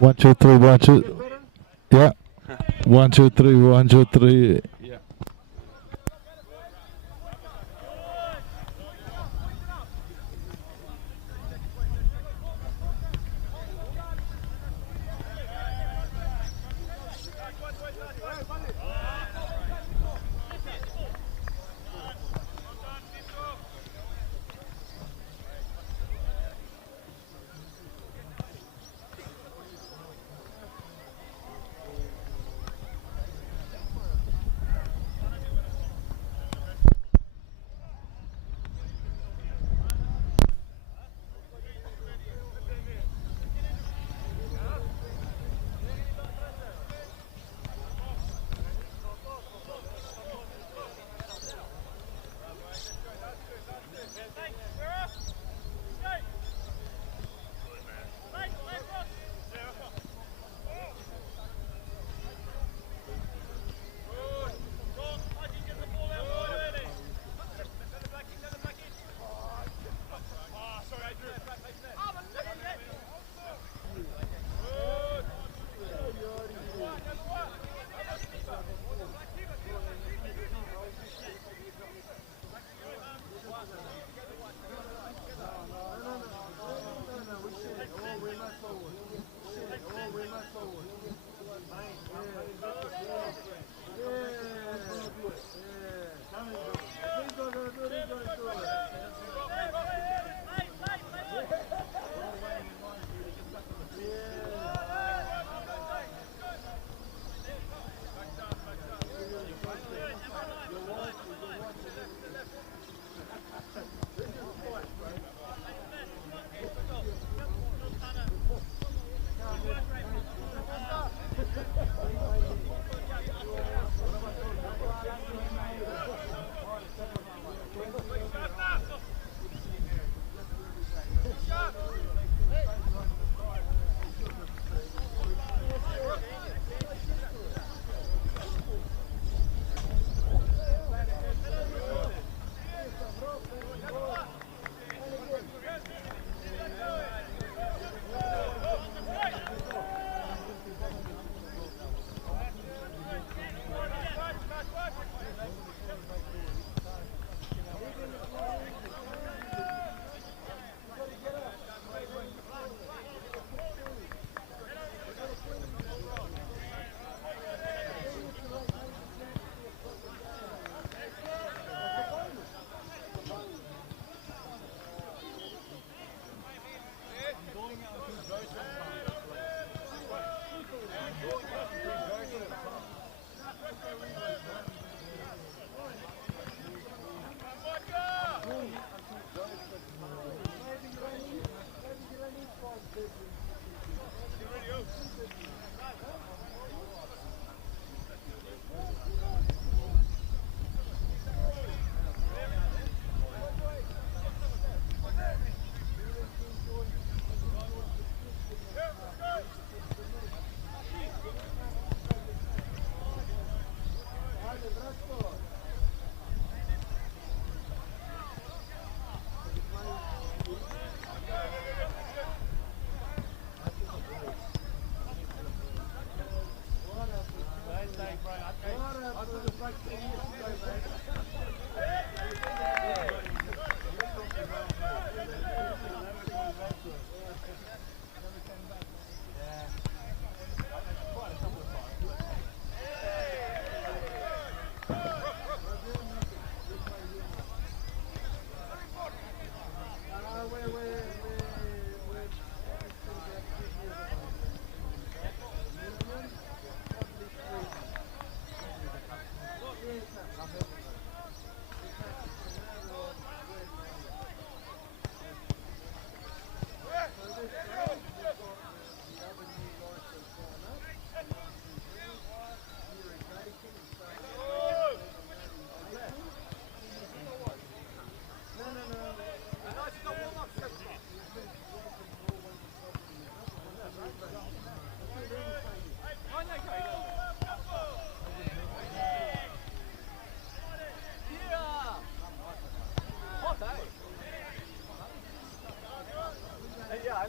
1, 2, 3, 1, 2. Yeah. 1, 2, 3, 1, 2, 3. Yeah.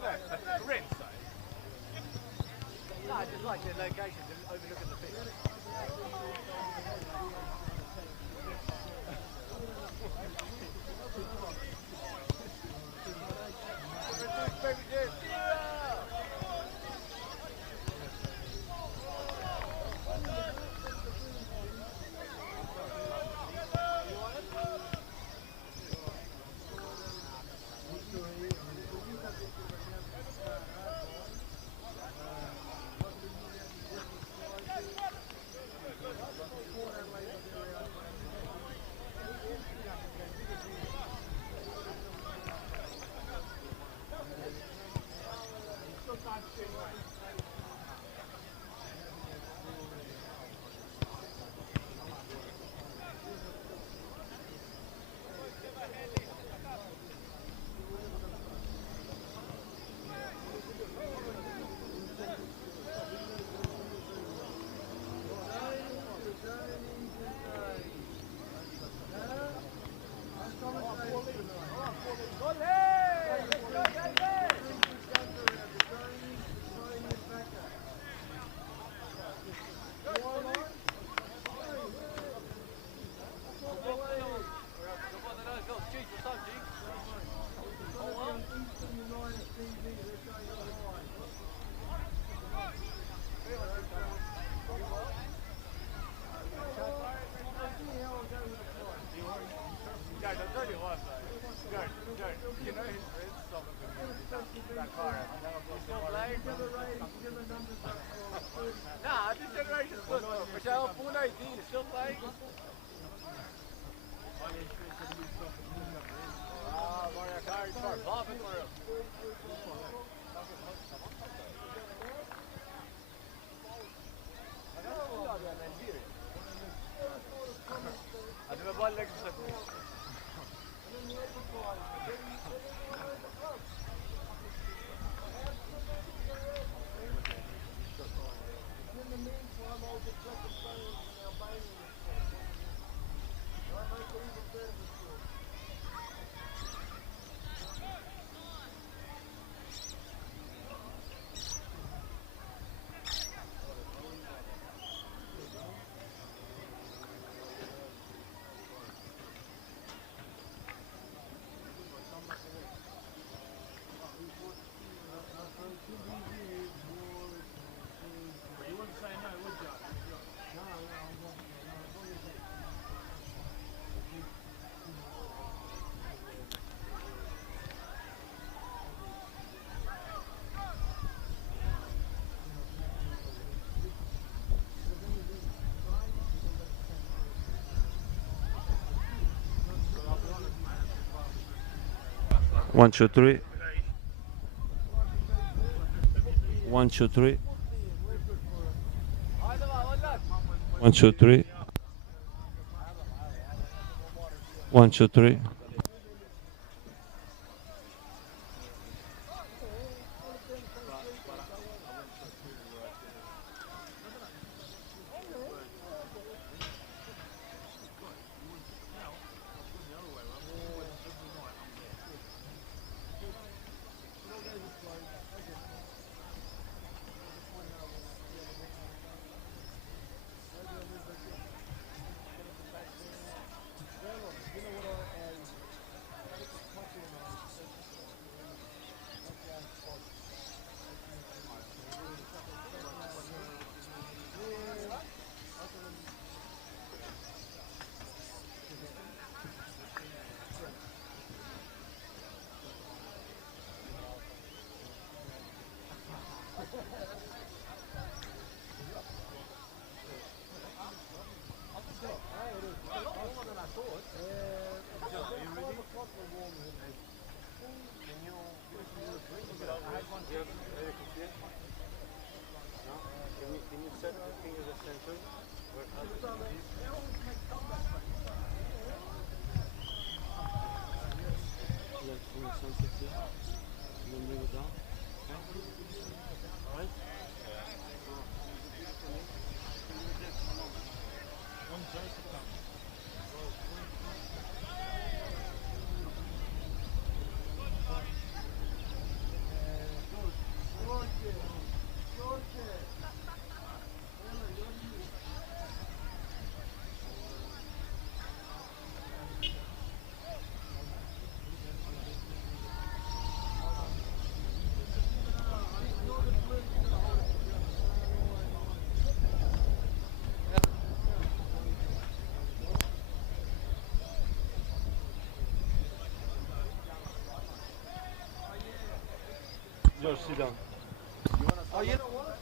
No, I just like the location overlooking the pitch. Nah, this generation is good. Michelle, 419 is still playing. Mario Kart, start popping through. Hadi balle güzel. One, two, three. 1, 2, 3. 1, 2, 3. 1, 2, 3. George, sit down. Oh, you know what?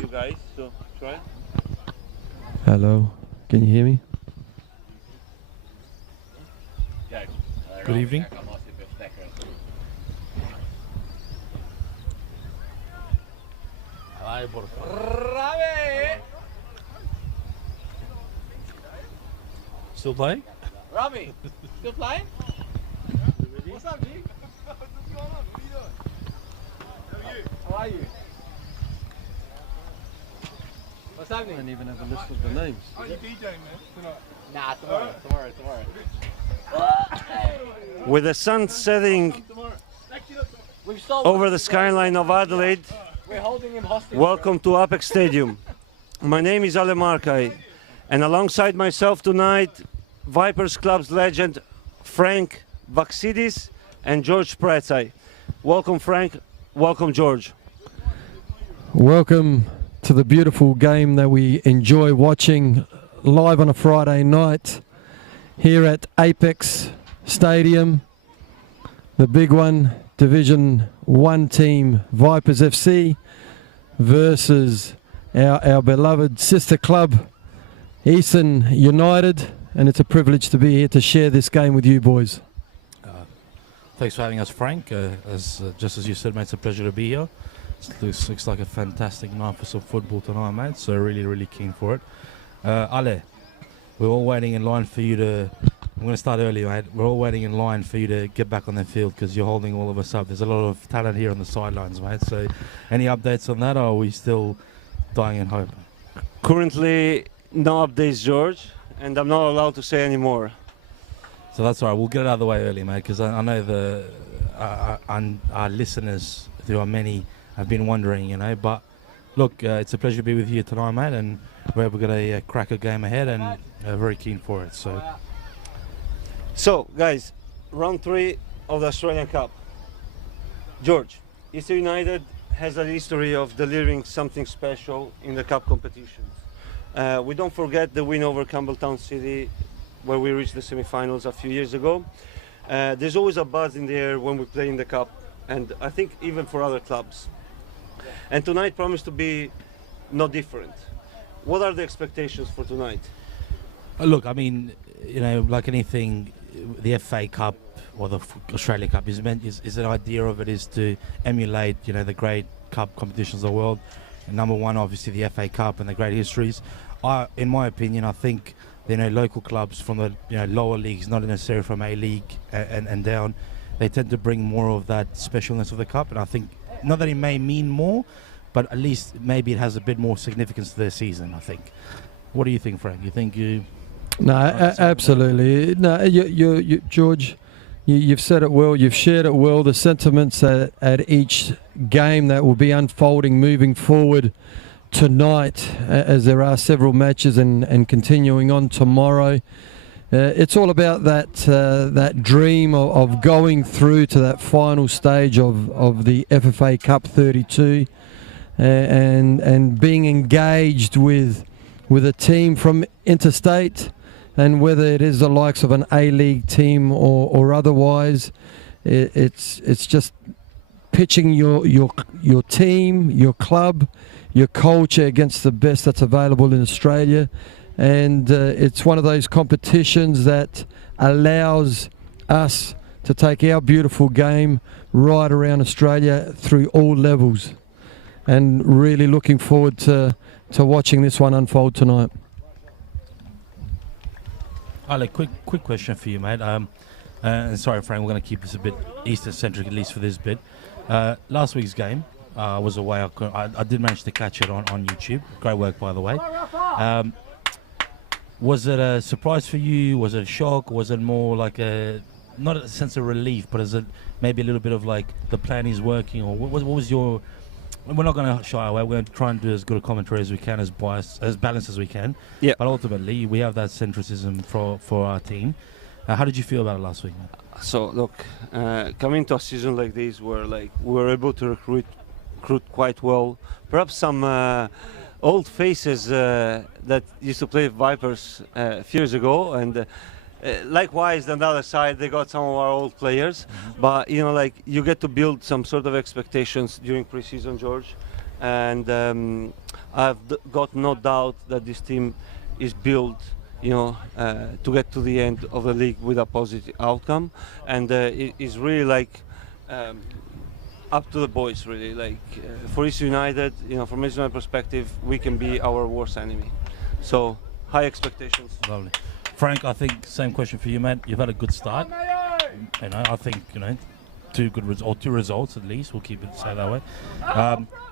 You guys, so try. Hello, can you hear me? Good evening. Rami! Still playing? Rami! Still playing? What's up, G? What's going on? What are you doing? How are you? How are you? What's happening? I don't even have a list of the names. Oh, you DJing, man? Tonight? Nah, tomorrow. With the sun setting We've sold over the skyline of Adelaide, We're holding him hostage. welcome to Apex Stadium. My name is Ale Markai, and alongside myself tonight, Vipers Club's legend Frank Vaxidis and George Pretzai. Welcome, Frank. Welcome, George. Welcome to the beautiful game that we enjoy watching live on a Friday night here at Apex Stadium. The big one, Division 1 team Vipers FC versus our beloved sister club Eastern United, and it's a privilege to be here to share this game with you boys. Thanks for having us, Frank. Just as you said, mate, it's a pleasure to be here. It looks like a fantastic night for some football tonight, mate. So really keen for it. Ale, we're all waiting in line for you to. I'm going to start early, mate. We're all waiting in line for you to get back on the field because you're holding all of us up. There's a lot of talent here on the sidelines, mate. So, any updates on that, or are we still dying in hope? Currently, no updates, George, and I'm not allowed to say any more. So that's all right. We'll get it out of the way early, mate, because I know our listeners, there are many, have been wondering, you know. But look, it's a pleasure to be with you tonight, mate, and we're going to crack a game ahead, and very keen for it. So, guys, round 3 of the Australian Cup. George, Eastern United has a history of delivering something special in the cup competitions. We don't forget the win over Campbelltown City, where we reached the semi-finals a few years ago. There's always a buzz in the air when we play in the cup, and I think even for other clubs. And tonight promised to be no different. What are the expectations for tonight? Look, I mean, you know, like anything, the FA Cup or the Australia Cup is an idea of it is to emulate, you know, the great cup competitions of the world. And number one, obviously, the FA Cup and the great histories. In my opinion, I think, you know, local clubs from the lower leagues, not necessarily from A League and down, they tend to bring more of that specialness of the cup. And I think, not that it may mean more, but at least maybe it has a bit more significance to their season, I think. What do you think, Frank? You think you... No, absolutely. No, you George, you've said it well. You've shared it well. The sentiments at each game that will be unfolding moving forward tonight, as there are several matches and continuing on tomorrow. It's all about that dream of going through to that final stage of the FFA Cup 32, and being engaged with a team from interstate. And whether it is the likes of an A-League team or otherwise, it's just pitching your team, your club, your culture against the best that's available in Australia. And it's one of those competitions that allows us to take our beautiful game right around Australia through all levels. And really looking forward to watching this one unfold tonight. Ale, quick question for you, mate. And sorry, Frank, we're going to keep this a bit Eastern-centric, at least for this bit. Last week's game was away. I did manage to catch it on YouTube. Great work, by the way. Was it a surprise for you? Was it a shock? Was it more like not a sense of relief, but is it maybe a little bit of like the plan is working? Or what was your... We're not going to shy away. We're going to try and do as good a commentary as we can, as balanced as we can. Yeah. But ultimately, we have that centricism for our team. How did you feel about it last week, man? So look, coming to a season like this, where we were able to recruit quite well. Perhaps some old faces that used to play Vipers a few years ago, and likewise on the other side they got some of our old players. But you know, like, you get to build some sort of expectations during pre-season, George, and I've got no doubt that this team is built, you know, to get to the end of the league with a positive outcome, and it is really like up to the boys, really. Like for East United, you know, from a United perspective, we can be our worst enemy. So high expectations. Lovely. Frank, I think same question for you, mate. You've had a good start. You know, I think, you know, two results at least. We'll keep it say that way.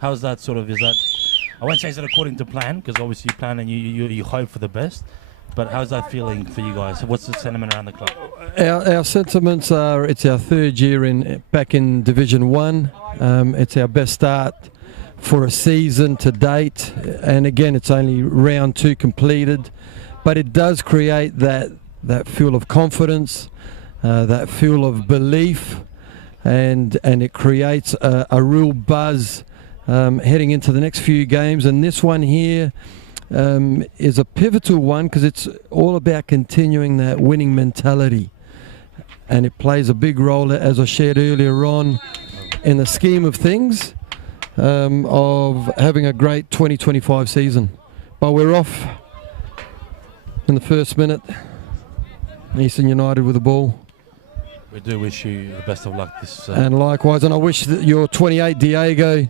How's that sort of? Is that? I won't say is it according to plan, because obviously you plan and you hope for the best. But how's that feeling for you guys? What's the sentiment around the club? Our sentiments are, it's our third year back in Division 1. It's our best start for a season to date, and again, it's only round 2 completed, but it does create that fuel of confidence, that fuel of belief, and it creates a real buzz heading into the next few games. And this one here is a pivotal one because it's all about continuing that winning mentality, and it plays a big role, as I shared earlier on, in the scheme of things, of having a great 2025 season. But we're off in the first minute. Eastern United with the ball. We do wish you the best of luck this. And likewise, and I wish that your 28 Diego,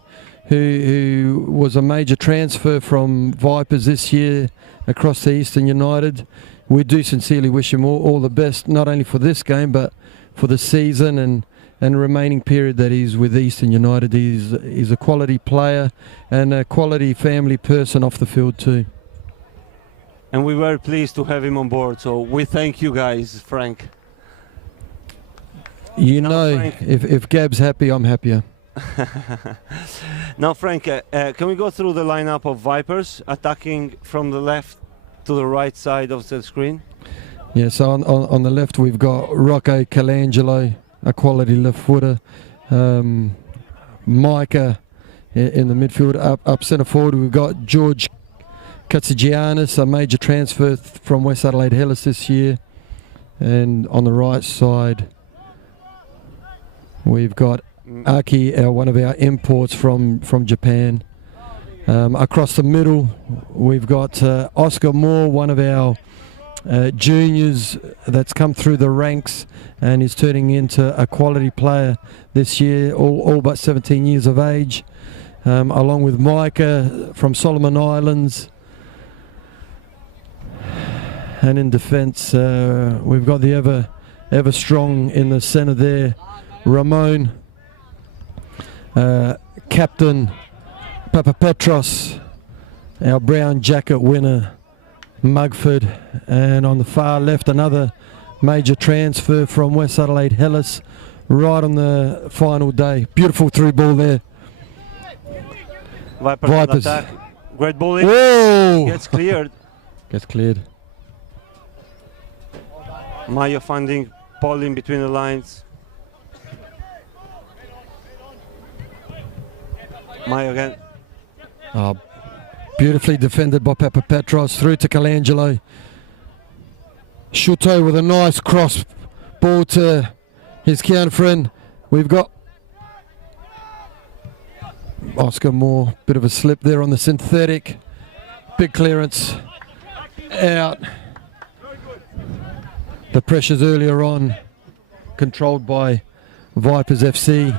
who was a major transfer from Vipers this year across to Eastern United, we do sincerely wish him all the best, not only for this game but for the season and remaining period that he's with Eastern United. He's a quality player and a quality family person off the field too. And we were pleased to have him on board, so we thank you guys, Frank. You Now, know, Frank, if Gab's happy, I'm happier. Now, Frank, can we go through the lineup of Vipers, attacking from the left to the right side of the screen? Yeah, so on the left we've got Rocco Colangelo, a quality left footer. Micah in the midfield. Up centre forward we've got George Katsigiannis, a major transfer from West Adelaide Hellas this year. And on the right side we've got Aki, one of our imports from Japan. Across the middle we've got Oscar Moore, one of our juniors that's come through the ranks and is turning into a quality player this year, all but 17 years of age, along with Micah from Solomon Islands. And in defence we've got the ever strong in the centre there, Ramon, Captain Papapetros, our brown jacket winner, Mugford, and on the far left another major transfer from West Adelaide Hellas, right on the final day. Beautiful through ball there. Vipers. Attack. Great ball in. Whoa! Gets cleared. Gets cleared. Mayo finding Paul in between the lines. Mayo again. Beautifully defended by Papapetros, through to Colangelo. Shuto with a nice cross ball to his Kian friend. We've got Oscar Moore, bit of a slip there on the synthetic. Big clearance out. The pressures earlier on controlled by Vipers FC.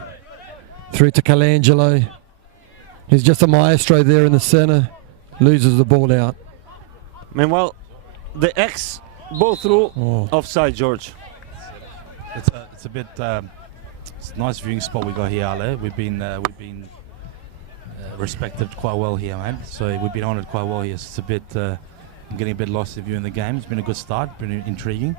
Through to Colangelo. He's just a maestro there in the centre. Loses the ball out. Meanwhile, the X ball through, offside, George. It's a bit. It's a nice viewing spot we got here, Ale. We've been respected quite well here, man. So we've been honoured quite well here. It's a bit. I'm getting a bit lost in viewing the game. It's been a good start. Been intriguing.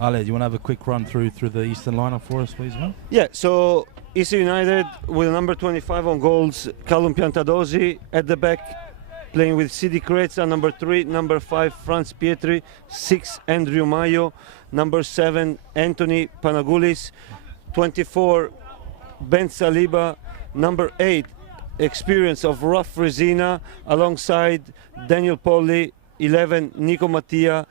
Ale, do you want to have a quick run through the Eastern lineup for us, please, man? Yeah, so Eastern United with number 25 on goals, Callum Piantadosi at the back, playing with Sidi Crezza, number 3, number 5, Franz Pietri, 6, Andrew Mayo, number 7, Anthony Panagoulis, 24, Ben Saliba, number 8, experience of Raf Resina alongside Daniel Poli, 11 Nico Mattia,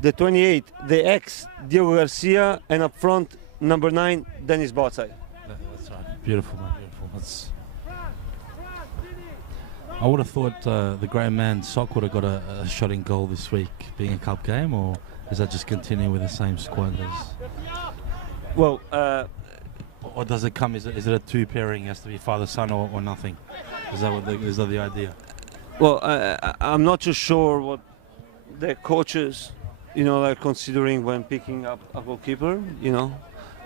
the 28 the ex Diogo Garcia, and up front number 9 Dennis Botzai. That's right. Beautiful, man. Beautiful. I would have thought the great man Sock would have got a shot in goal this week, being a cup game, or is that just continuing with the same squad Well, or does it come? Is it a two pairing? It has to be father son or nothing. Is that the idea? well, I'm not too sure what the coaches, are considering when picking up a goalkeeper.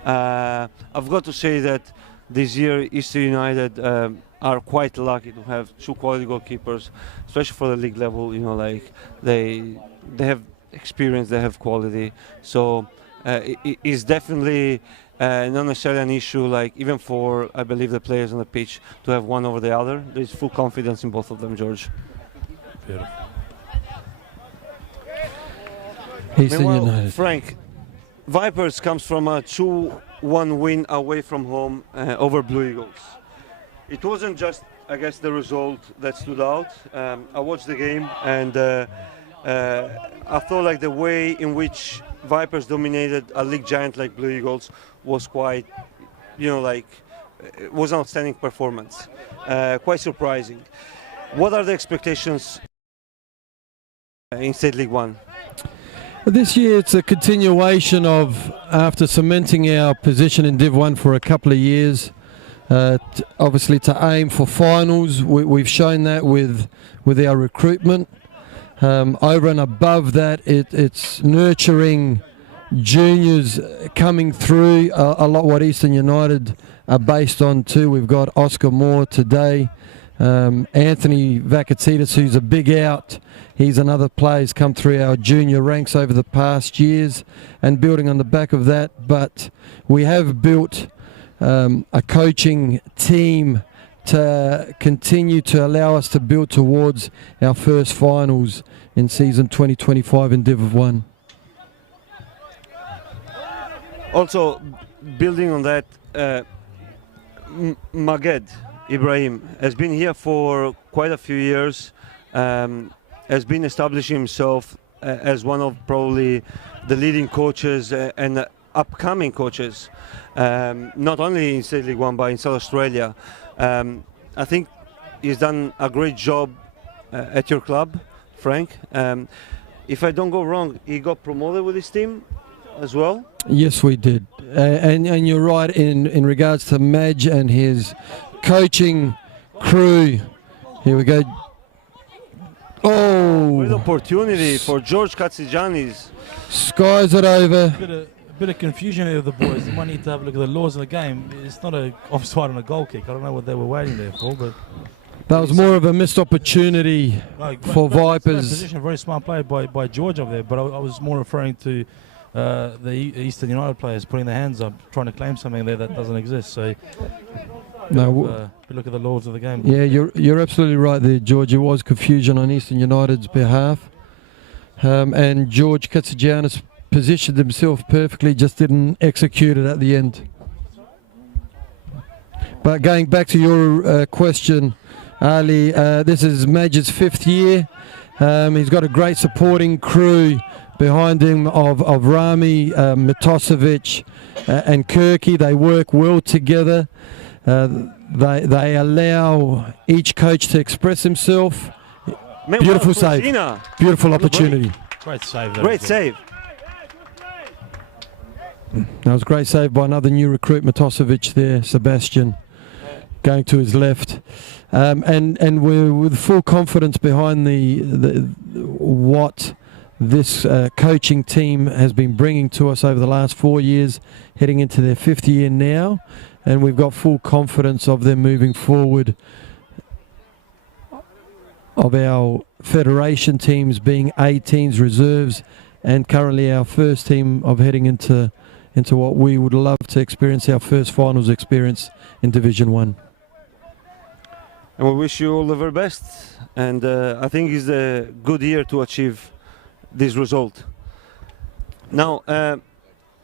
I've got to say that this year Easter United are quite lucky to have two quality goalkeepers, especially for the league level. They have experience, they have quality. So it's definitely not necessarily an issue. Even for, I believe, the players on the pitch to have one over the other. There's full confidence in both of them, George. Beautiful. Eastern Meanwhile, United. Frank, Vipers comes from a 2-1 win away from home over Blue Eagles. It wasn't just, I guess, the result that stood out. I watched the game and I thought the way in which Vipers dominated a league giant like Blue Eagles was quite, it was an outstanding performance. Quite surprising. What are the expectations in State League One? This year it's a continuation of, after cementing our position in Div 1 for a couple of years, obviously to aim for finals. We've shown that with our recruitment. Over and above that, it's nurturing juniors coming through. A lot what Eastern United are based on too. We've got Oscar Moore today, Anthony Vakatidis, who's a big out. He's another player who's come through our junior ranks over the past years, and building on the back of that. But we have built a coaching team to continue to allow us to build towards our first finals in season 2025 in Div 1. Also, building on that, Maged Ibrahim has been here for quite a few years, has been establishing himself as one of probably the leading coaches and upcoming coaches, not only in State League 1 but in South Australia. I think he's done a great job at your club, Frank. If I don't go wrong, he got promoted with his team as well. Yes, we did. And you're right in regards to Madge and his coaching crew. Here we go. Oh! Great opportunity for George Katsigiannis. Skies it over. A bit of confusion here with the boys. They might need to have a look at the laws of the game. It's not an offside on a goal kick. I don't know what they were waiting there for, but That was more of a missed opportunity for Vipers. Position, very smart play by George over there, but I was more referring to the Eastern United players putting their hands up, trying to claim something there that doesn't exist. So, look at the laws of the game. Yeah, you're absolutely right there, George. There was confusion on Eastern United's behalf, and George Katsigiannis positioned himself perfectly, just didn't execute it at the end. But going back to your question, Ali, this is Majid's 5th year. He's got a great supporting crew behind him of Rami, Mitosevic and Kirky. They work well together. They allow each coach to express himself. Beautiful save. Beautiful opportunity. Great save. Great save. That was a great save by another new recruit, Mitosevic there, Sebastian, going to his left. And we're with full confidence behind what this coaching team has been bringing to us over the last 4 years, heading into their 5th year now. And we've got full confidence of them moving forward, of our federation teams being A-teams, reserves, and currently our first team of heading into what we would love to experience, our first finals experience in Division 1. And we wish you all the very best. And I think it's a good year to achieve this result. Now,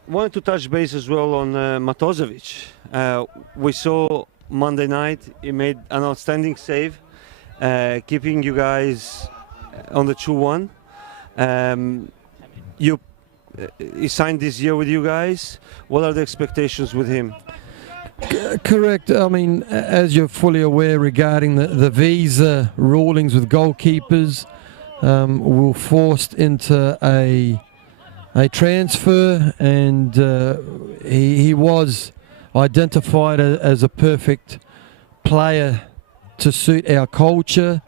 wanted to touch base as well on Matosevic. We saw Monday night. He made an outstanding save, keeping you guys on the 2-1. He signed this year with you guys. What are the expectations with him? Correct. I mean, as you're fully aware regarding the visa rulings with goalkeepers, we were forced into a transfer, and he was identified as a perfect player to suit our culture.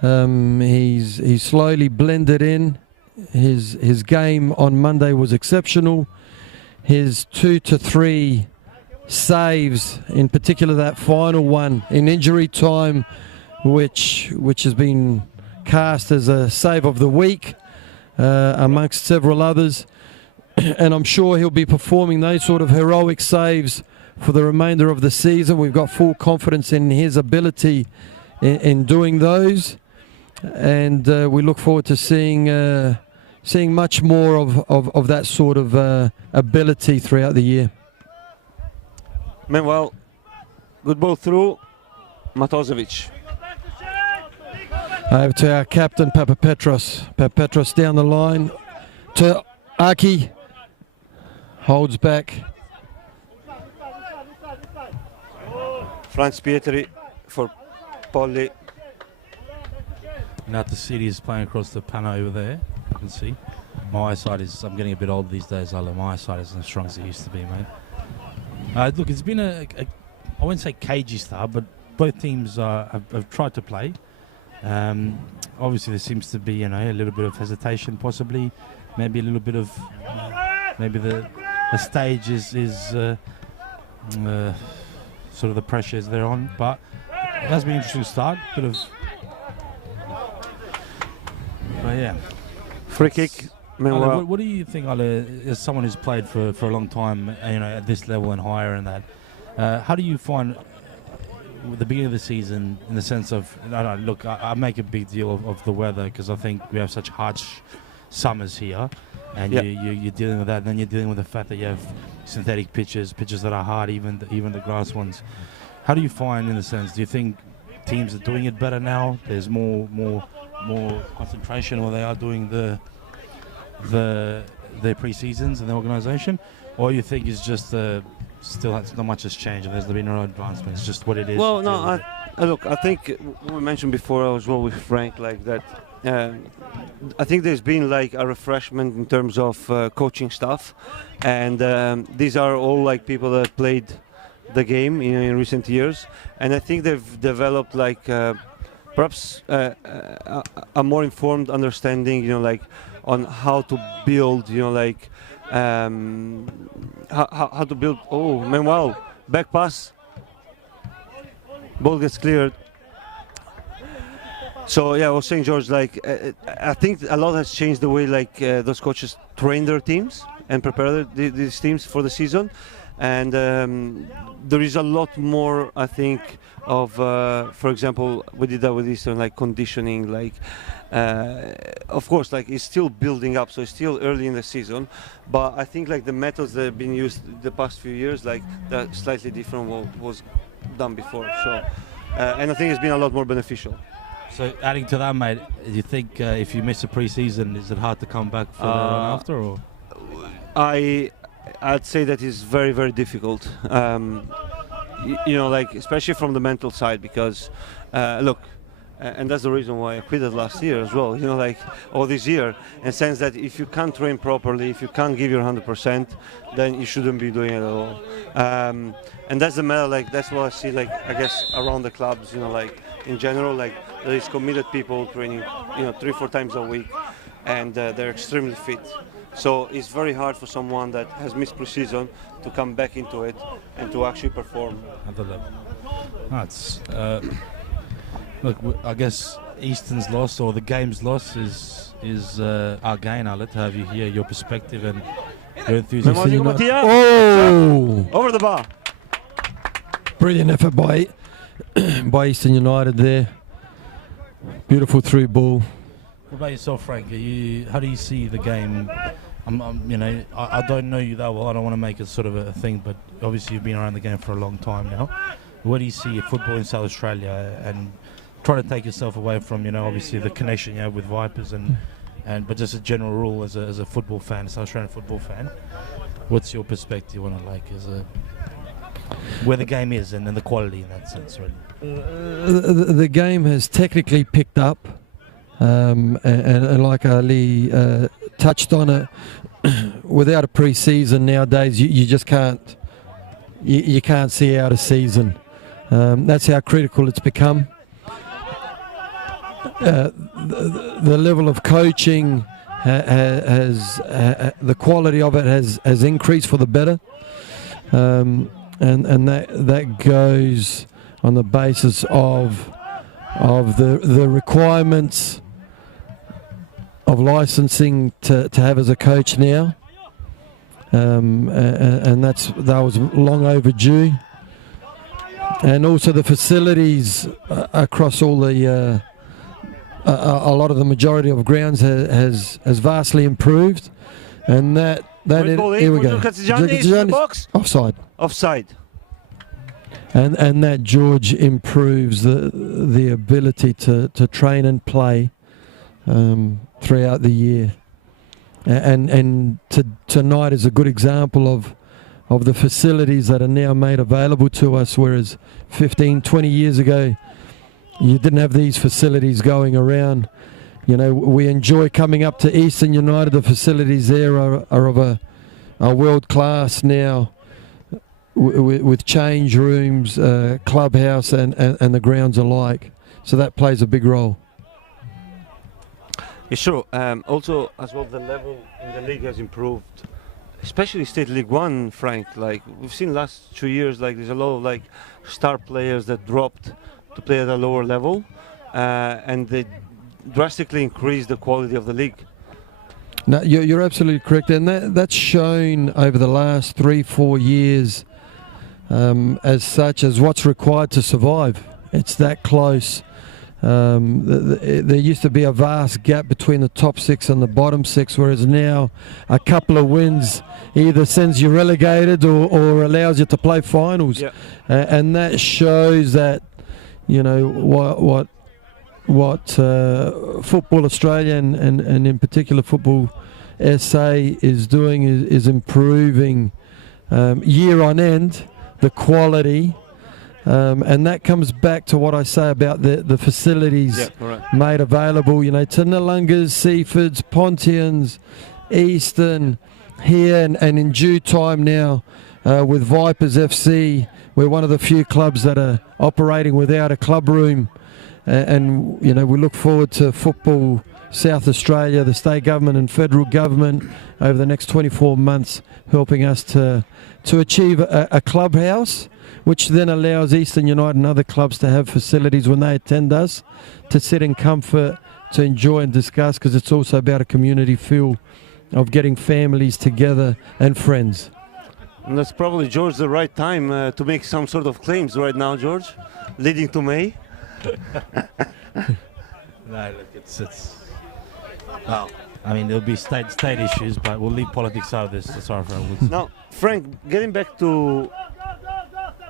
He's slowly blended in. His game on Monday was exceptional. His 2 to 3 saves, in particular that final one in injury time, which has been cast as a save of the week amongst several others, and I'm sure he'll be performing those sort of heroic saves for the remainder of the season. We've got full confidence in his ability in doing those, and we look forward to seeing much more of that sort of ability throughout the year. Meanwhile, good ball through Matosevic. Over to our captain, Papapetros. Papapetros down the line to Aki. Holds back. Franz Pietri for Polly. Now the city is playing across the panel over there. You can see. My eyesight is, I'm getting a bit old these days, Alan. My eyesight isn't as strong as it used to be, mate. Look, it's been I wouldn't say cagey start, but both teams have tried to play. Obviously, there seems to be, a little bit of hesitation, possibly, maybe a little bit of, maybe the stage is sort of the pressures they're on. But it has been an interesting start. But yeah. Free kick. Ale, what do you think, Ale, as someone who's played for a long time, at this level and higher and that, how do you find the beginning of the season in the sense of, look, I make a big deal of the weather because I think we have such harsh summers here, and you're dealing with that, and then you're dealing with the fact that you have synthetic pitches that are hard, even the grass ones. How do you find, in the sense, do you think teams are doing it better now? There's more concentration, or they are doing their pre-seasons and the organisation, or you think it's just still not much has changed and there's been no advancement? It's just what it is. Well, no, look, I think we mentioned before as well with Frank, like that. I think there's been like a refreshment in terms of coaching staff, and these are all like people that played the game in recent years, and I think they've developed like perhaps a more informed understanding, on how to build, how to build. Oh, meanwhile, back pass, ball gets cleared. So yeah, I was saying, George, I think a lot has changed the way those coaches train their teams and prepare these teams for the season, and there is a lot more, I think, of, for example, we did that with Eastern, conditioning, of course, it's still building up, so it's still early in the season, but I think the methods that have been used the past few years, they're slightly different from what was done before. So, and I think it's been a lot more beneficial. So adding to that, mate, do you think if you miss a pre-season, is it hard to come back for the run after? Or I'd say that is very, very difficult. Especially from the mental side, because look, and that's the reason why I quit it last year as well. Or this year, in the sense that if you can't train properly, if you can't give your 100%, then you shouldn't be doing it at all. And that's the matter. That's what I see. I guess around the clubs, in general, there is committed people training, 3-4 times a week, and they're extremely fit. So it's very hard for someone that has missed pre-season to come back into it and to actually perform at the level. That's look, I guess Eastern's loss, or the game's loss, is our gain, Ale, to have you here, your perspective and your enthusiasm. Oh! Over the bar. Brilliant effort by Eastern United there. Beautiful through ball. What about yourself, Frank? How do you see the game? I don't know you that well. I don't want to make it sort of a thing, but obviously you've been around the game for a long time now. where do you see football in South Australia, and try to take yourself away from, you know, obviously the connection you have with Vipers but just a general rule as a football fan, a South Australian football fan. What's your perspective on it, like, where the game is and the quality in that sense, really? The game has technically picked up, and like Ali touched on it, without a pre-season nowadays, you just can't you can't see out a season. That's how critical it's become. The level of coaching has the quality of it has increased for the better, and that goes on the basis of the requirements of licensing to have as a coach now, and that was long overdue, and also the facilities across all the a lot of the majority of grounds has vastly improved, and here we go. Offside. And that, George, improves the ability to train and play throughout the year, and tonight is a good example of the facilities that are now made available to us, whereas 15, 20 years ago you didn't have these facilities going around. You know, we enjoy coming up to Eastern United. The facilities there are of a world class now, with change rooms, clubhouse, and the grounds alike. So that plays a big role. Yeah, sure. Also, as well, the level in the league has improved, especially State League One, Frank. Like, we've seen last 2 years, like, there's a lot of like star players that dropped to play at a lower level, and they drastically increased the quality of the league. No, you're absolutely correct, and that's shown over the last 3-4 years as such as what's required to survive. It's that close. There used to be a vast gap between the top 6 and the bottom 6, whereas now a couple of wins either sends you relegated or allows you to play finals. Yeah. And that shows that, you know, what Football Australia and in particular Football SA is doing is improving year on end the quality, and that comes back to what I say about the facilities made available, you know, to Nalungas, Seafords, Pontians, Eastern here, and in due time now with Vipers FC, we're one of the few clubs that are operating without a club room, and you know, we look forward to Football South Australia, the state government and federal government over the next 24 months helping us to achieve a clubhouse, which then allows Eastern United and other clubs to have facilities when they attend us to sit in comfort, to enjoy and discuss, because it's also about a community feel of getting families together and friends. And that's probably, George, the right time to make some sort of claims right now, George, leading to May. No, look, it's well, I mean, there'll be state issues, but we'll leave politics out of this. Sorry for Now, Frank, getting back to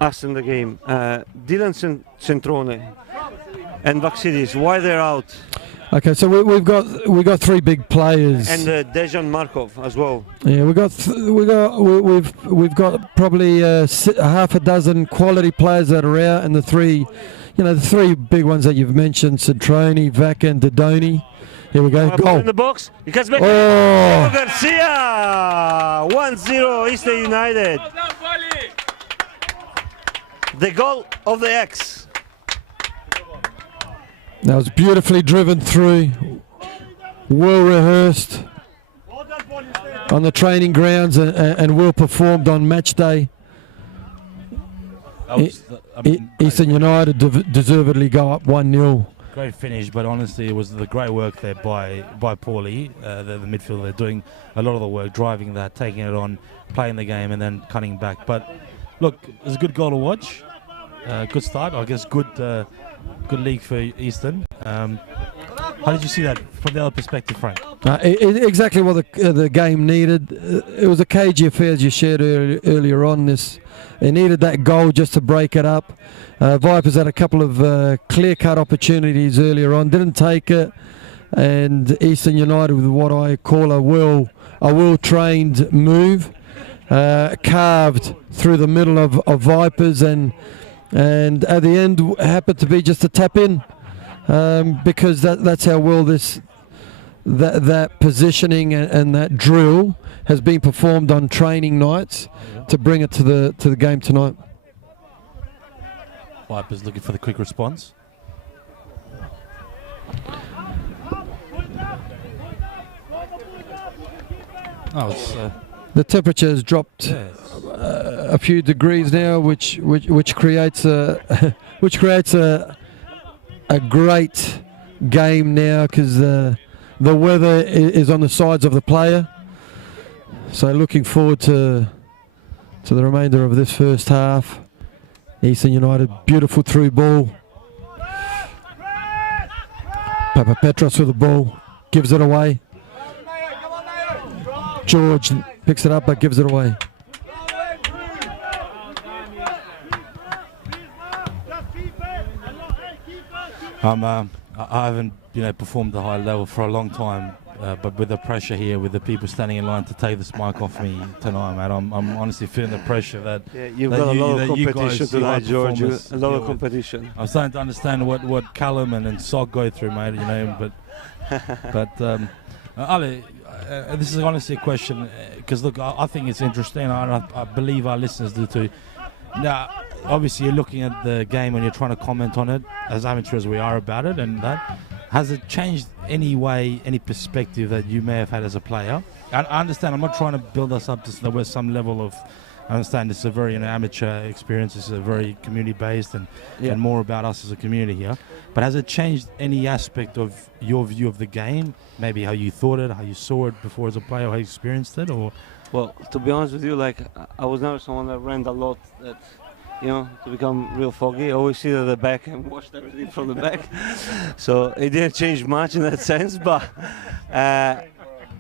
us in the game, Dylan Centrone and Vaxidis, why they're out? Okay, so we've got 3 big players, and Dejan Markov as well. Yeah, we've got probably half a dozen quality players that are out, and the 3 big ones that you've mentioned: Centrone, Vaca, and Dodoni. Here we go. Goal in the box. He cuts back. Oh, Garcia! 1-0 Eastern United. The goal of the X. that was beautifully driven through, well rehearsed on the training grounds, and well performed on match day. Eastern United deservedly go up 1-0. Great finish, but honestly, it was the great work there by Paulie, the midfielder. They're doing a lot of the work, driving that, taking it on, playing the game, and then cutting back. But look, it's a good goal to watch. Good start, I guess. Good league for Eastern. How did you see that from the other perspective, Frank? Exactly what the game needed. It was a cagey affair, as you shared earlier on. It needed that goal just to break it up. Vipers had a couple of clear-cut opportunities earlier on, didn't take it, and Eastern United with what I call a well-trained move, carved through the middle of Vipers, and at the end happened to be just a tap in, because that's how well that positioning and that drill has been performed on training nights to bring it to the game tonight. Vipers looking for the quick response. Oh, it's, the temperature has dropped a few degrees now, which creates a a great game now, because the weather is on the sides of the player. So looking forward to the remainder of this first half. Eastern United, beautiful through ball. Papa Petros with the ball, gives it away. George picks it up but gives it away. I haven't performed at a high level for a long time, but with the pressure here, with the people standing in line to take this mic off me tonight, mate, I'm honestly feeling the pressure that you've got a lot of competition tonight, George. A lot of competition. I'm starting to understand what Callum and Sock go through, mate. But Ali, this is honestly a question, because look, I think it's interesting, and I believe our listeners do too. Now, obviously, you're looking at the game and you're trying to comment on it, as amateur as we are about it, and that has it changed any way, any perspective that you may have had as a player? I understand. I'm not trying to build us up to there was some level of. I understand this is a very amateur experience. This is a very community-based and more about us as a community here. But has it changed any aspect of your view of the game? Maybe how you thought it, how you saw it before as a player, how you experienced it, or? Well, to be honest with you, like, I was never someone that ran a lot, that, to become real foggy. I always sit at the back and watched everything from the back. So it didn't change much in that sense, but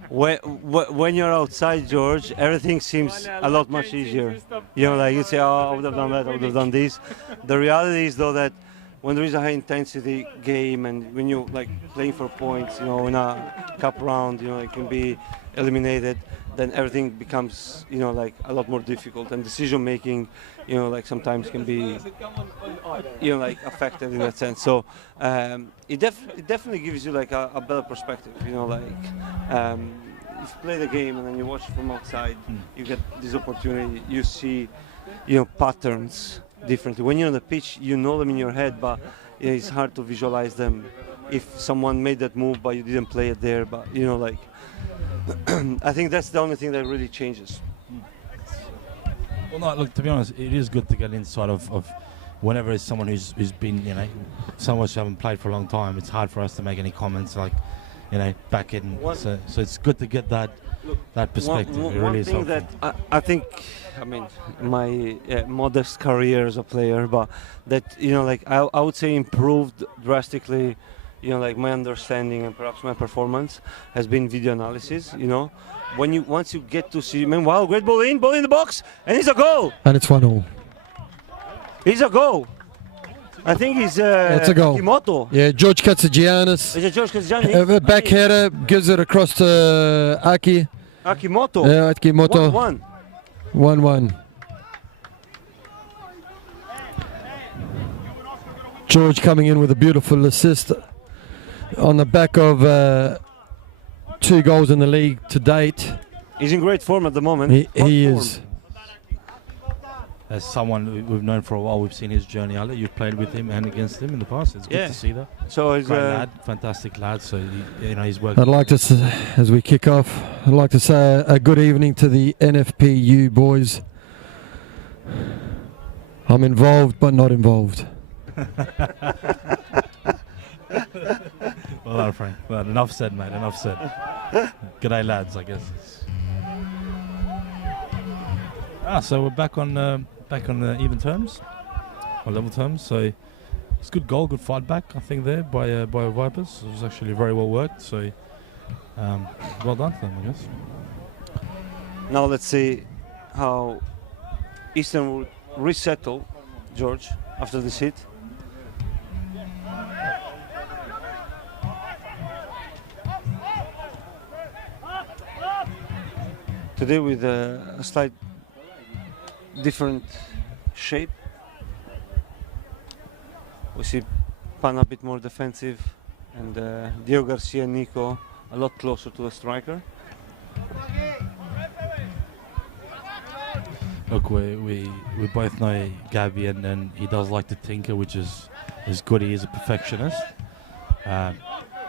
when you're outside, George, everything seems a lot much easier. Like you say, oh, I would have done that, I would have done this. The reality is, though, that when there is a high intensity game and when you're like playing for points, in a cup round, it can be eliminated, then everything becomes, like a lot more difficult, and decision making, like sometimes can be, like affected in that sense. So it definitely gives you like a better perspective, if you play the game and then you watch from outside, you get this opportunity, you see, patterns differently. When you're on the pitch, you know them in your head, but it's hard to visualize them. If someone made that move but you didn't play it there, but I think that's the only thing that really changes. Well, no, look, to be honest, it is good to get inside of whenever it's someone who's been, someone who haven't played for a long time. It's hard for us to make any comments like, back in. So it's good to get that perspective. It really is helpful. That I think, my modest career as a player, but that, I would say improved drastically, my understanding and perhaps my performance has been video analysis, Once you get to see, wow, great ball in the box, and it's a goal! And it's 1-1. It's a goal! I think it's a goal. Kimoto. Yeah, George Katsagiannis. Is it George Katsagiannis? Back header, gives it across to Aki. Akimoto. Yeah, Akimoto. 1-1. 1-1. George coming in with a beautiful assist on the back of 2 goals in the league to date. He's in great form at the moment. He is. As someone we've known for a while, we've seen his journey. You've played with him and against him in the past. It's good to see that. So he's great lad, fantastic lad. So he's working. I'd like to, as we kick off, I'd like to say a good evening to the NFPU boys. I'm involved, but not involved. Well done, Frank. Well, enough said, mate. Enough said. G'day, lads. I guess. So we're back on even terms, or level terms. So it's a good goal, good fight back, I think, there by Vipers. It was actually very well worked, so well done to them, I guess. Now let's see how Eastern will resettle, George, after this hit. Today with a slight different shape. We see Pan a bit more defensive and Diego Garcia and Nico a lot closer to the striker. Look, we both know Gabby, and he does like to tinker, which is good. He is a perfectionist.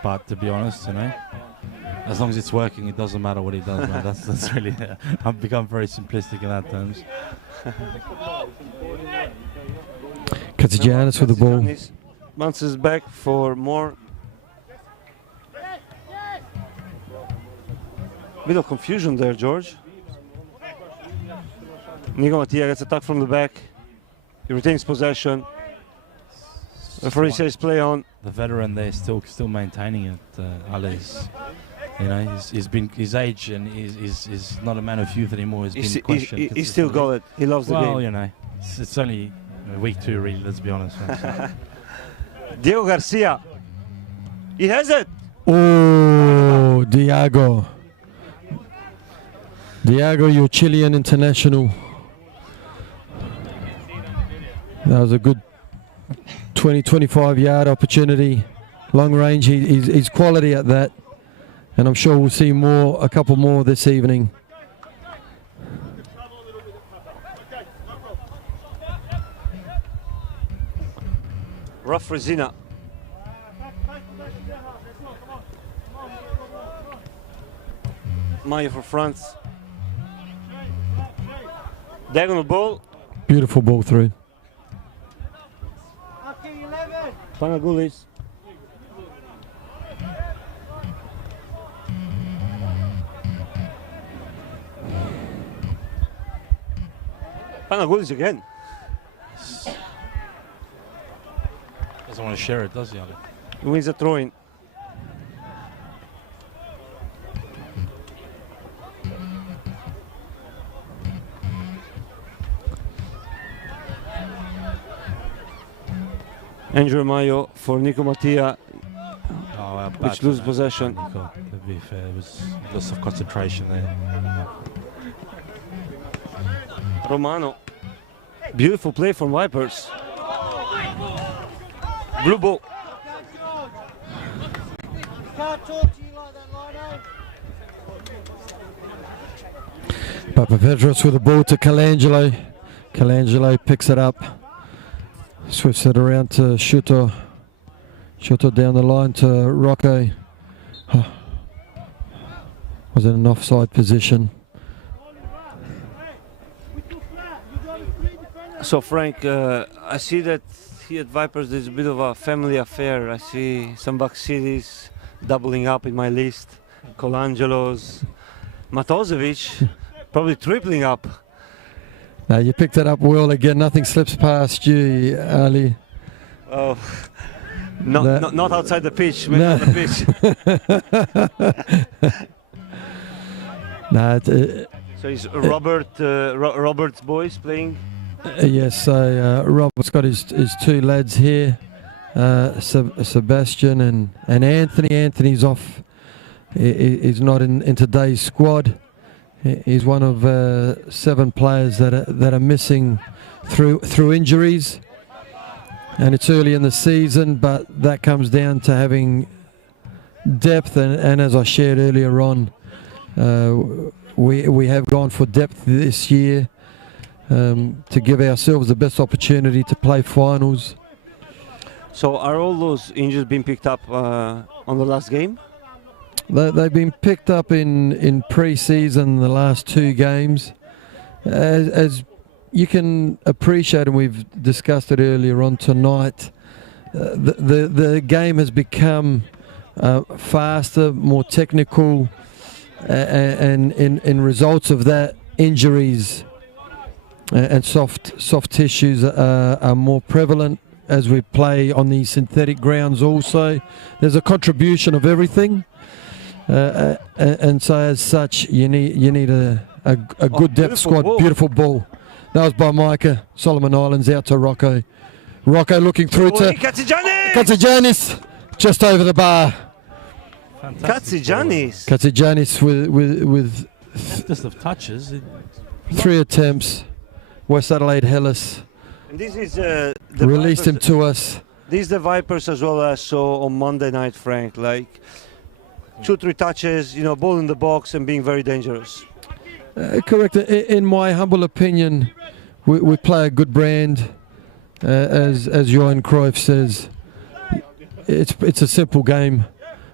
But to be honest, you know, as long as it's working, it doesn't matter what he does, man. That's really. I've become very simplistic in that terms. Katsigiannis with the ball. Bounces back for more. Bit of confusion there, George. Nico Mattia gets attacked from the back. He retains possession. Referee says play on. The veteran there still maintaining it. Ali's, you know, he's been his age, and he's not a man of youth anymore. He's been questioned. He still got it. He loves the game. Well, you know, it's only week 2, really. Let's be honest. Diego Garcia. He has it. Oh, Diego, your Chilean international. That was a good 20-25 yard opportunity, long range. He's quality at that, and I'm sure we'll see a couple more this evening. Rough Resina. Mayo for France. Diagonal ball. Beautiful ball through. Panagoulis. Panagoulis again. Doesn't want to share it, does he, Ali? He wins a throw-in. Andrew Mayo for Nico Mattia, which loses possession. Nico, to be fair, it was loss of concentration there. Romano. Beautiful play from Vipers. Blue ball. Papapetros with the ball to Colangelo. Colangelo picks it up. Swifts it around to Shuto. Shuto down the line to Rocco. Was in an offside position. So Frank, I see that here at Vipers there's a bit of a family affair. I see some Baksidis doubling up in my list. Colangelos, Matosevic, probably tripling up. Now you picked it up well again. Nothing slips past you, Ali. Oh, not outside the pitch, maybe on the pitch. So is Robert's boys playing? Yes, so Robert's got his 2 lads here, Sebastian and Anthony. Anthony's off. He's not in today's squad. He's one of 7 players that are missing through injuries, and it's early in the season, but that comes down to having depth. And as I shared earlier on, we have gone for depth this year to give ourselves the best opportunity to play finals. So are all those injuries being picked up on the last game? They've been picked up in pre-season, the last 2 games. As you can appreciate, and we've discussed it earlier on tonight, the game has become faster, more technical, and in results of that, injuries and soft tissues are more prevalent as we play on these synthetic grounds also. There's a contribution of everything, and so as such you need a good depth squad. Ball. Beautiful ball. That was by Micah. Solomon Islands out to Rocco. Rocco looking through to Katsijanis, just over the bar. Katsijanis. Katsijanis with Just of touches. 3 attempts. West Adelaide Hellas And this is released him to us. These the Vipers as well as so on Monday night, Frank. Like 2-3 touches, you know, ball in the box and being very dangerous. Correct. In my humble opinion, we play a good brand. As Johan Cruyff says, it's a simple game.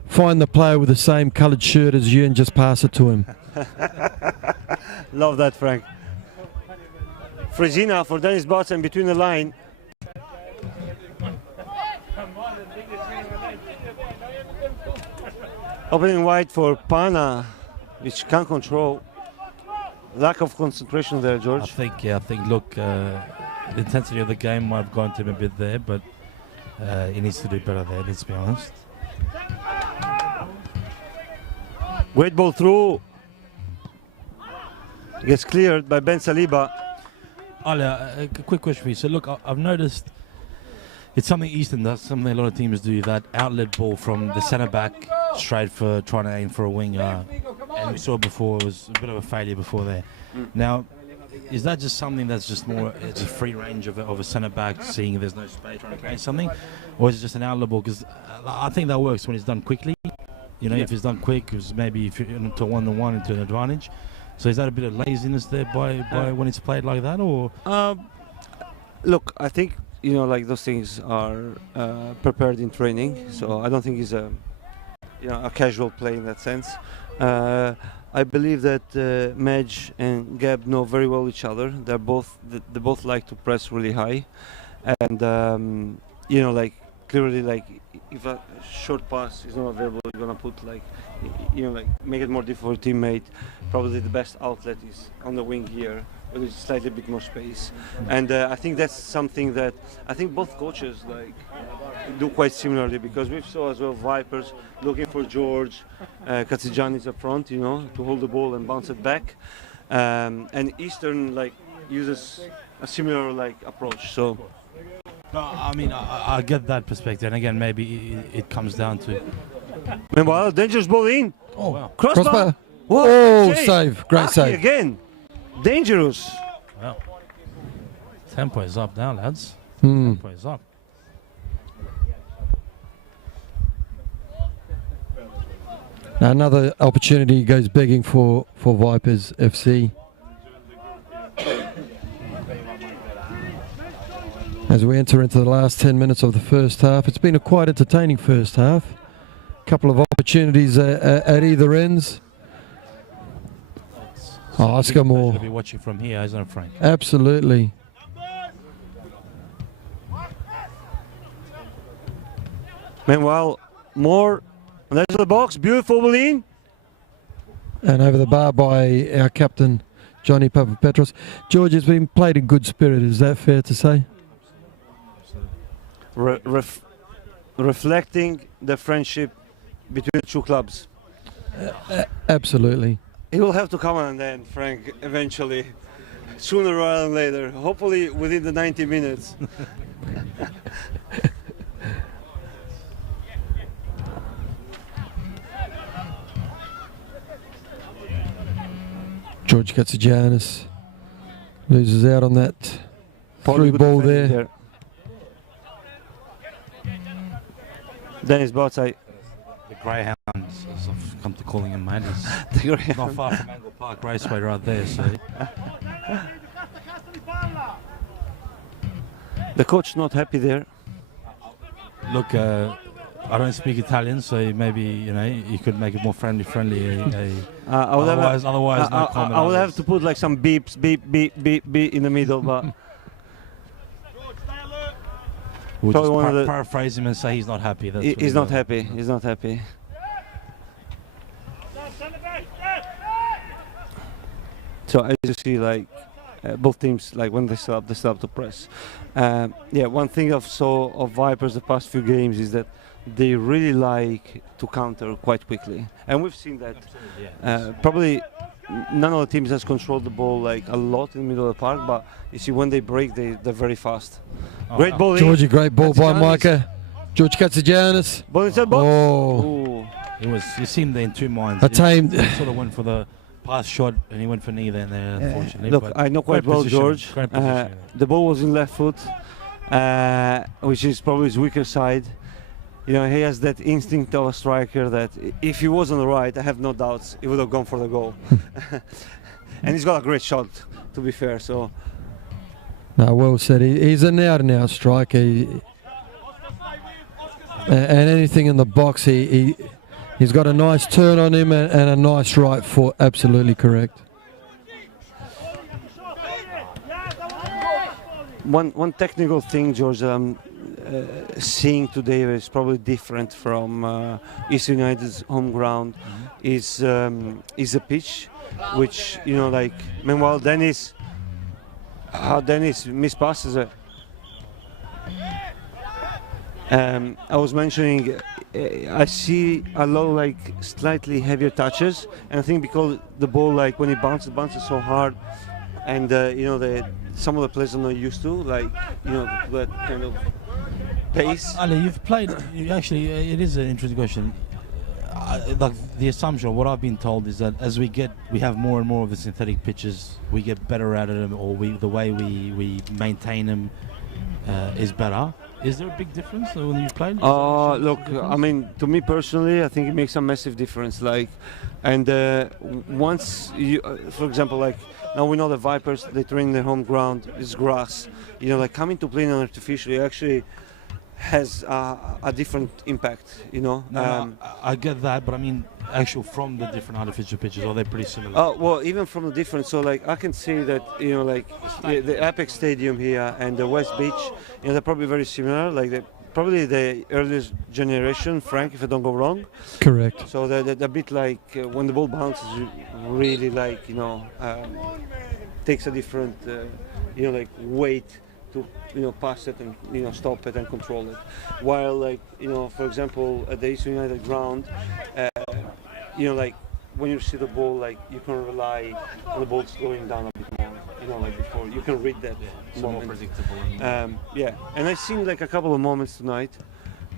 Find the player with the same coloured shirt as you and just pass it to him. Love that, Frank. Frezina for Dennis Botson between the line. Opening wide for Pana, which can't control. Lack of concentration there, George. I think. Look, the intensity of the game might have gone to him a bit there, but he needs to do better there. Let's be honest. Great ball through. Gets cleared by Ben Saliba. Alia, a quick question for you. So look, I've noticed it's something Eastern does, something a lot of teams do, that outlet ball from the centre back straight for trying to aim for a winger. And we saw before, it was a bit of a failure before there. Now, is that just something that's just more, it's a free range of a centre back, seeing there's no space, trying to create something? Or is it just an outlet ball? Because I think that works when it's done quickly. You know, if it's done quick, because maybe if you're into 1-on-1 into an advantage. So is that a bit of laziness there by when it's played like that, or? Look, I think, you know, like those things are prepared in training. So I don't think it's a casual play in that sense. I believe that Medj and Gab know very well each other. They both like to press really high, and you know, like clearly, like if a short pass is not available, you're gonna put like, you know, like make it more difficult for your teammate. Probably the best outlet is on the wing here, where there's slightly bit more space, and I think that's something that I think both coaches like do quite similarly, because we saw as well Vipers looking for George Katsijanis up front, you know, to hold the ball and bounce it back, and Eastern like uses a similar like approach. So. No, I mean, I get that perspective, and again, maybe it comes down to. Meanwhile, dangerous ball in. Oh, wow. Crossbar. What? Oh, save. Great save. Again. Dangerous. Well, tempo is up now, lads. Hmm. Tempo is up. Now another opportunity goes begging for Vipers FC. As we enter into the last 10 minutes of the first half, it's been a quite entertaining first half. A couple of opportunities at either ends. Oscar Moore. Be watching from here, isn't it, Frank? Absolutely. Meanwhile, Moore on the edge of the box, beautiful ball in. And over the bar by our captain, Johnny Papapetros. George has been played in good spirit, is that fair to say? Reflecting the friendship between the two clubs. Absolutely. It will have to come on then, Frank, eventually. Sooner rather than later. Hopefully within the 90 minutes. George Katsijanis loses out on that through ball there. Dennis Botsai. The Greyhounds, as I've come to calling him, mate. The It's not far from Angle Park Raceway right there, so. The coach not happy there. Look, I don't speak Italian, so maybe, you know, you could make it more friendly. Otherwise, no comment. I would have to put like some beeps, beep, beep, beep, beep in the middle, but. We'll Probably just paraphrase him and say he's not happy. He's not happy. He's not happy. So as you see, like both teams, like when they set up to press. Yeah, one thing I've saw of Vipers the past few games is that they really like to counter quite quickly, and we've seen that. Probably none of the teams has controlled the ball like a lot in the middle of the park, but you see when they break, they're very fast. Great ball in. Georgie, great ball by Katsigiannis. Micah. George Katsigiannis. Ball inside box. Oh, Ooh. It was. You seemed there in two minds. a tamed. He sort of went for the pass shot, and he went for neither. And there, unfortunately. Look, but I know quite great well position, George. great position. The ball was in left foot, which is probably his weaker side. You know, he has that instinct of a striker that if he was on the right, I have no doubts he would have gone for the goal. And he's got a great shot, to be fair. So, No, well said. He's an out-and-out striker. And anything in the box, he's got a nice turn on him and a nice right foot. Absolutely correct. one technical thing, George, that I'm seeing today is probably different from East United's home ground. Is a pitch, which like meanwhile Dennis mispasses it. I was mentioning, I see a lot of like slightly heavier touches, and I think because the ball, like when it bounces so hard, and some of the players are not used to, like that kind of pace. Ali, you've played. It is an interesting question. Like the assumption, what I've been told is that as we have more and more of the synthetic pitches, we get better at them, or the way we maintain them is better. Is there a big difference when you played? Look, I mean, to me personally, I think it makes a massive difference. Like, and once you, for example, like now we know the Vipers, they train their home ground, it's grass. Like coming to play in an artificial, it actually has a different impact. I get that, but I mean, from the different artificial pitches, are they pretty similar? Oh well, even from the different. So like I can see that like the Apex Stadium here and the West Beach, they're probably very similar. Like probably the earliest generation, Frank, if I don't go wrong. Correct. So they're a bit like when the ball bounces, you really like takes a different like weight to pass it and stop it and control it. While like for example at the East United ground, like when you see the ball, like you can rely on the ball slowing down a bit more. Like before, you can read that more moment. predictable. Yeah, and I've seen like a couple of moments tonight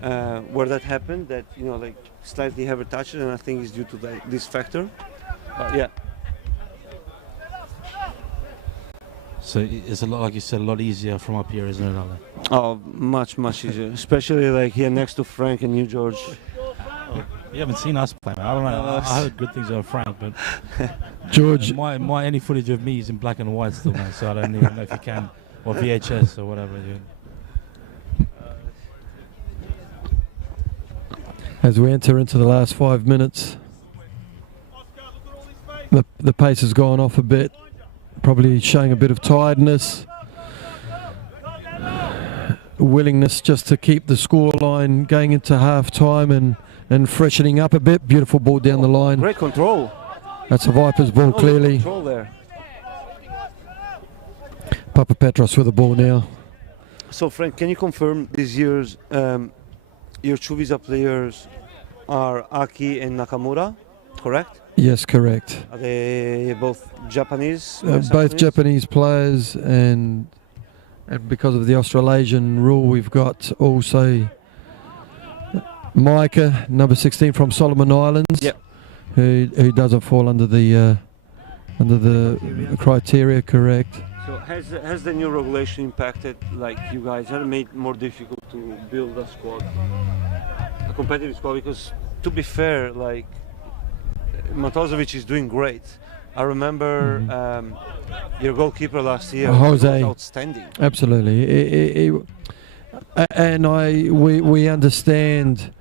where that happened. That like slightly heavy touches, and I think it's due to this factor. Yeah. So it's a lot, like you said, a lot easier from up here, isn't it, Ali? Oh, much easier, especially like here next to Frank and you, George. You haven't seen us play, man. I don't know. I heard good things about Frank, but George, my any footage of me is in black and white still, man. So I don't even know if you can, or VHS or whatever. as we enter into the last 5 minutes, the pace has gone off a bit. Probably showing a bit of tiredness, willingness just to keep the scoreline going into half time and freshening up a bit. Beautiful ball down the line. Great control. That's a Vipers ball, clearly. Control there. Papa Petros with the ball now. So Frank, can you confirm this year's your two visa players are Aki and Nakamura, correct? Yes, correct. Are they both Japanese? Both Japanese players, and because of the Australasian rule, we've got also Micah, number 16 from Solomon Islands, Yep. who doesn't fall under the criteria, correct? So has the new regulation impacted like you guys? Has it made it more difficult to build a squad, a competitive squad? Because to be fair, like Matozovic is doing great. I remember your goalkeeper last year, Jose, was outstanding. Absolutely, we understand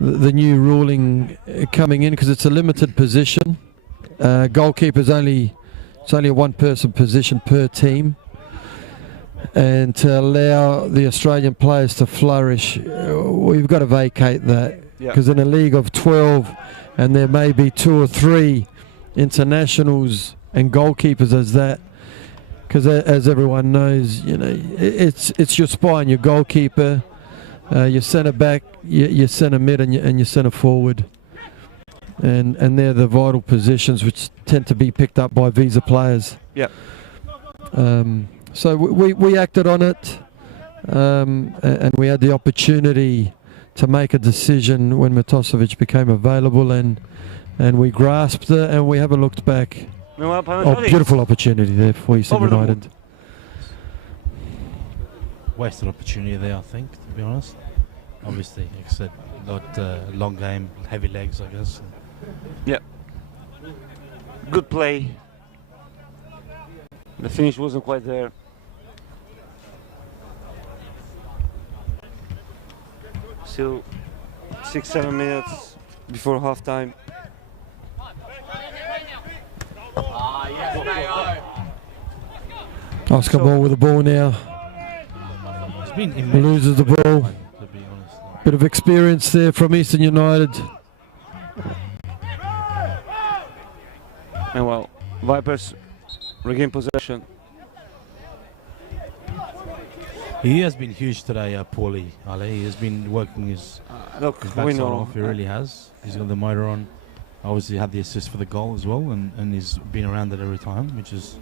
the new ruling coming in because it's a limited position. Goalkeeper's it's only a one-person position per team, and to allow the Australian players to flourish, we've got to vacate that because in a league of 12. And there may be 2 or 3 internationals and goalkeepers as that. because as everyone knows, you know, it's your spine, your goalkeeper, your centre back, your centre mid, and your centre forward, and they're the vital positions which tend to be picked up by visa players. Yeah. So we acted on it, and we had the opportunity to make a decision when Matosevic became available, and we grasped it, and we haven't looked back. Beautiful opportunity there for Eastern United. Wasted opportunity there, I think, to be honest. Obviously, like I said, not long game, heavy legs, I guess. Yeah. Good play. The finish wasn't quite there. Still 6-7 minutes before half time. Oscar Ball with the ball now. It's been Loses the ball. to be honest. Bit of experience there from Eastern United. And well, Vipers regain possession. He has been huge today, Paulie. Ali. He has been working his Look, we backside know. off. He really has. He's got the motor on. Obviously, had the assist for the goal as well, and he's been around it every time, which is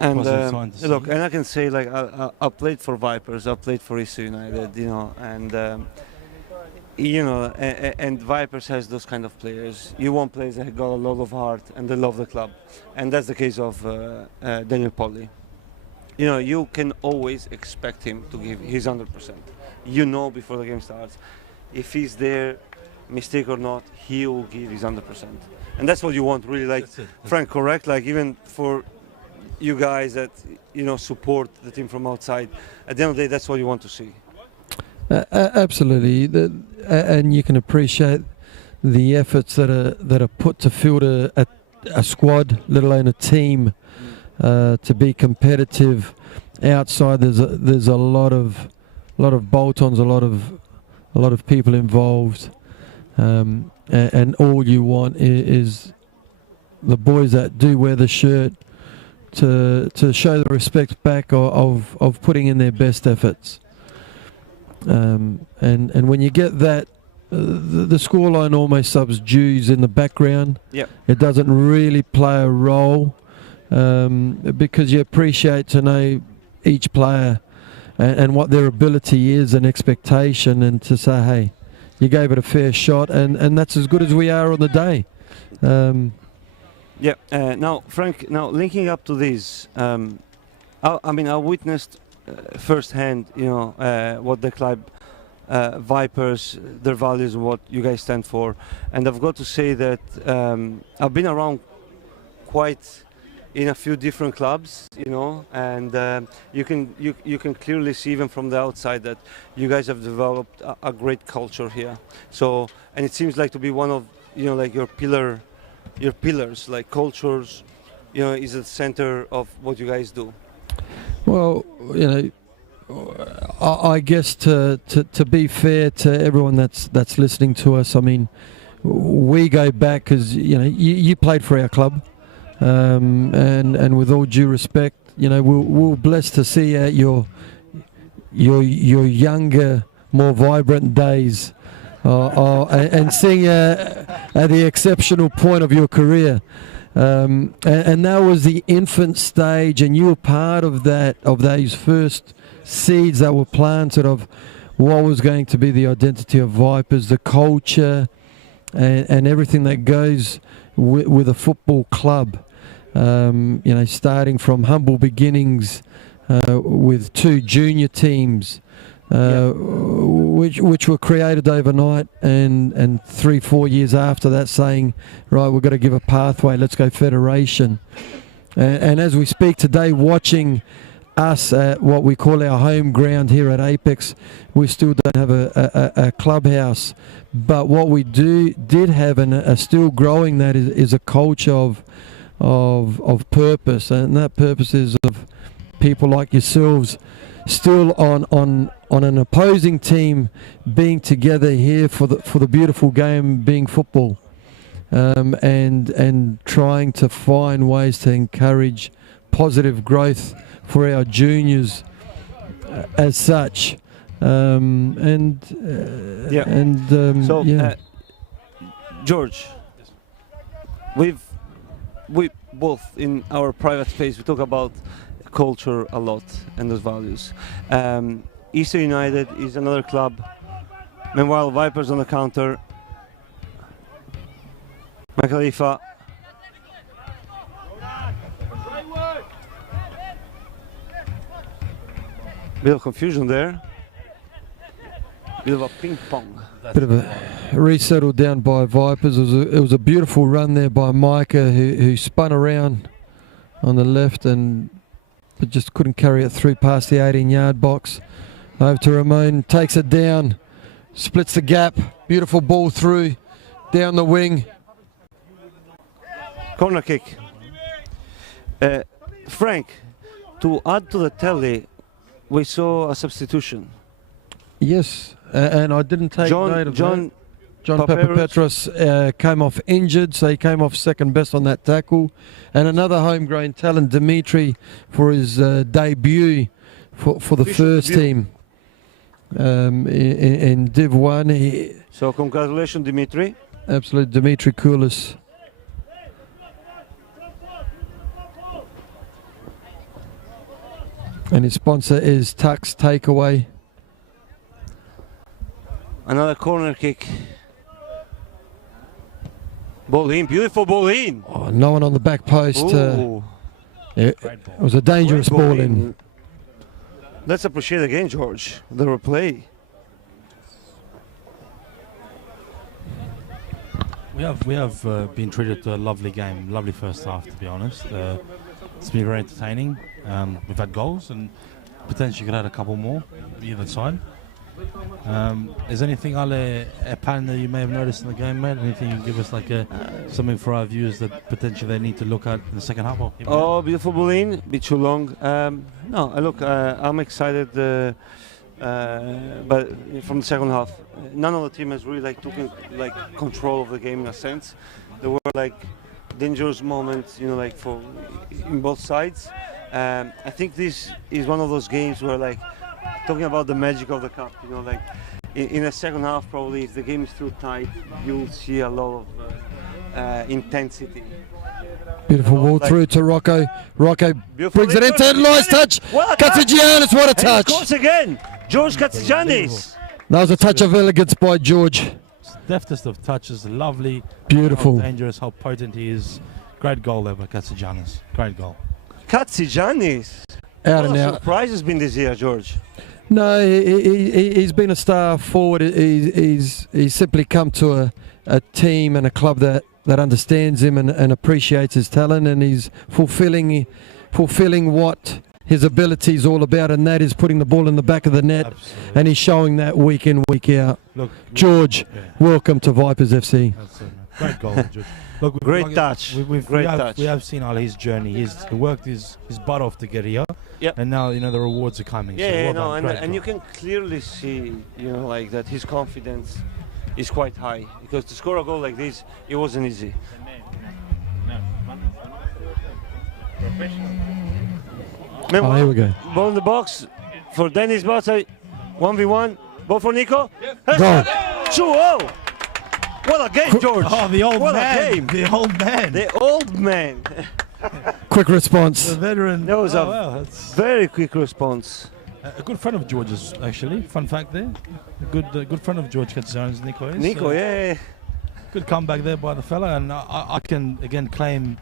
And positive sign to look, see. and I can say, like, I played for Vipers, I played for Eastern United, you know, and you know, and Vipers has those kind of players. You want players that got a lot of heart and they love the club, and that's the case of Daniel Paulie. You know, you can always expect him to give his 100%. You know, before the game starts, if he's there, mistake or not, he will give his 100%, and that's what you want, really. Like Frank, correct? Like, even for you guys that, you know, support the team from outside, at the end of the day, that's what you want to see. Absolutely, and you can appreciate the efforts that are put to field a squad, let alone a team, to be competitive. Outside, there's a lot of bolt-ons, a lot of people involved, and all you want is the boys that do wear the shirt to show the respect back of putting in their best efforts. And when you get that, the scoreline almost subdues in the background. Yep. It doesn't really play a role, because you appreciate to know each player and what their ability is and expectation, and to say, hey, you gave it a fair shot, and that's as good as we are on the day. Now, Frank, linking up to this, I witnessed firsthand, you know, what the club, Vipers, their values, what you guys stand for, and I've got to say that I've been around quite in a few different clubs, you know, and you can clearly see even from the outside that you guys have developed a great culture here. So, and it seems like to be one of, you know, like your pillars, like cultures, you know, is at the center of what you guys do. Well, you know, I guess to be fair to everyone that's listening to us, I mean, we go back because, you know, you played for our club, and with all due respect, you know, we're blessed to see your younger, more vibrant days, and seeing at the exceptional point of your career. And that was the infant stage, and you were part of that, of those first seeds that were planted of what was going to be the identity of Vipers, the culture, and everything that goes with a football club. You know, starting from humble beginnings with 2 junior teams, which were created overnight, and 3-4 years after that saying, right, we've got to give a pathway, let's go federation. And as we speak today, watching us at what we call our home ground here at Apex, we still don't have a clubhouse, but what we did have and are still growing that is a culture of purpose, and that purpose is of people like yourselves still on an opposing team being together here for the beautiful game being football, and trying to find ways to encourage positive growth for our juniors as such. George, we both in our private space we talk about culture a lot and those values. Easter United is another club. Meanwhile, Vipers on the counter. Khalifa. Bit of confusion there. Bit of a ping pong. Bit of a resettled down by Vipers. It was a beautiful run there by Micah, who spun around on the left but just couldn't carry it through past the 18-yard box. Over to Ramon, takes it down, splits the gap. Beautiful ball through, down the wing. Corner kick. Frank, to add to the tally, we saw a substitution. Yes, and I didn't take note of that. John Papapetros came off injured, so he came off second best on that tackle. And another homegrown talent, Dimitri, for his debut for the first team in Div 1. So congratulations, Dimitri. Absolute Dimitri Koulis. And his sponsor is Tuck's Takeaway. Another corner kick. Ball in, beautiful ball in. Oh, no one on the back post. It was a dangerous ball in. Let's appreciate again, George, the replay. We have been treated to a lovely game, lovely first half, to be honest. It's been very entertaining. We've had goals and potentially could have had a couple more either side. Is anything a pattern that you may have noticed in the game, mate? Anything you can give us something for our viewers that potentially they need to look at in the second half? Beautiful ball in, a bit too long. I'm excited, but from the second half, none of the team has really taken control of the game in a sense. There were dangerous moments, in both sides. I think this is one of those games where talking about the magic of the cup, in the second half, probably if the game is too tight, you'll see a lot of intensity. Beautiful ball through to Rocco. Rocco brings it into nice touch. Katsigiannis, what a touch! Scores again, George Katsigiannis. That was a touch of elegance by George. Deftest of touches, lovely, beautiful, how dangerous, how potent he is. Great goal there by Katsigiannis. Great goal. Katsigiannis. Out and out. Surprise has been this year, George. No, he's been a star forward. He's simply come to a team and a club that understands him and appreciates his talent, and he's fulfilling what his ability is all about, and that is putting the ball in the back of the net. Absolutely. And he's showing that week in, week out. Look, George, welcome to Vipers FC. Great goal, George. Look, great touch. We have seen his journey. He's worked his butt off to get here. Yep. And now the rewards are coming. And you can clearly see that his confidence is quite high, because to score a goal like this, it wasn't easy. Oh, here we go. Ball in the box for Dennis Batsai. 1v1. Ball for Nico. Goal. 2-0. What a game, George. Oh, the old what man. A game. The old man. The old man. Quick response. The veteran. That was very quick response. A good friend of George's, actually. Fun fact there. A good friend of George Katsigiannis, Nico is. Nico, yeah. Good comeback there by the fella, and I can again claim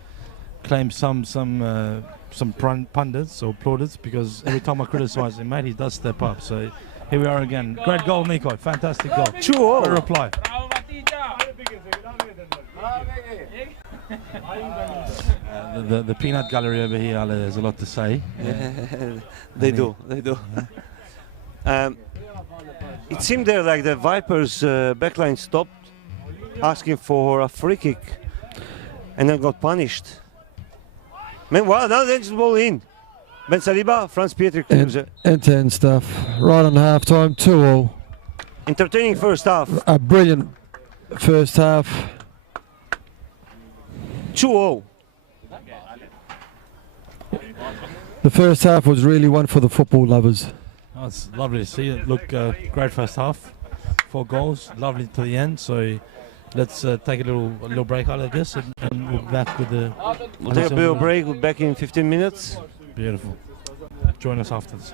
some pundits or plaudits, because every time I criticise him, mate, he does step up. So here we are again. Great goal, Nico. Fantastic goal. 2-0. Great reply. The peanut gallery over here, Ale, there's a lot to say. They do. It seemed there like the Vipers backline stopped asking for a free kick and then got punished. Meanwhile, now they just ball in. Ben Saliba, Franz Pietri. End-to-end stuff. Right on half-time, 2-2. Entertaining first half. A brilliant first half. 2-0. The first half was really one for the football lovers. Oh, it's lovely to see it. Look, great first half. 4 goals, lovely to the end. So let's take a little break out, I guess, and we'll be back with the. We'll take a bit of break. We're back in 15 minutes. Beautiful. Join us after this.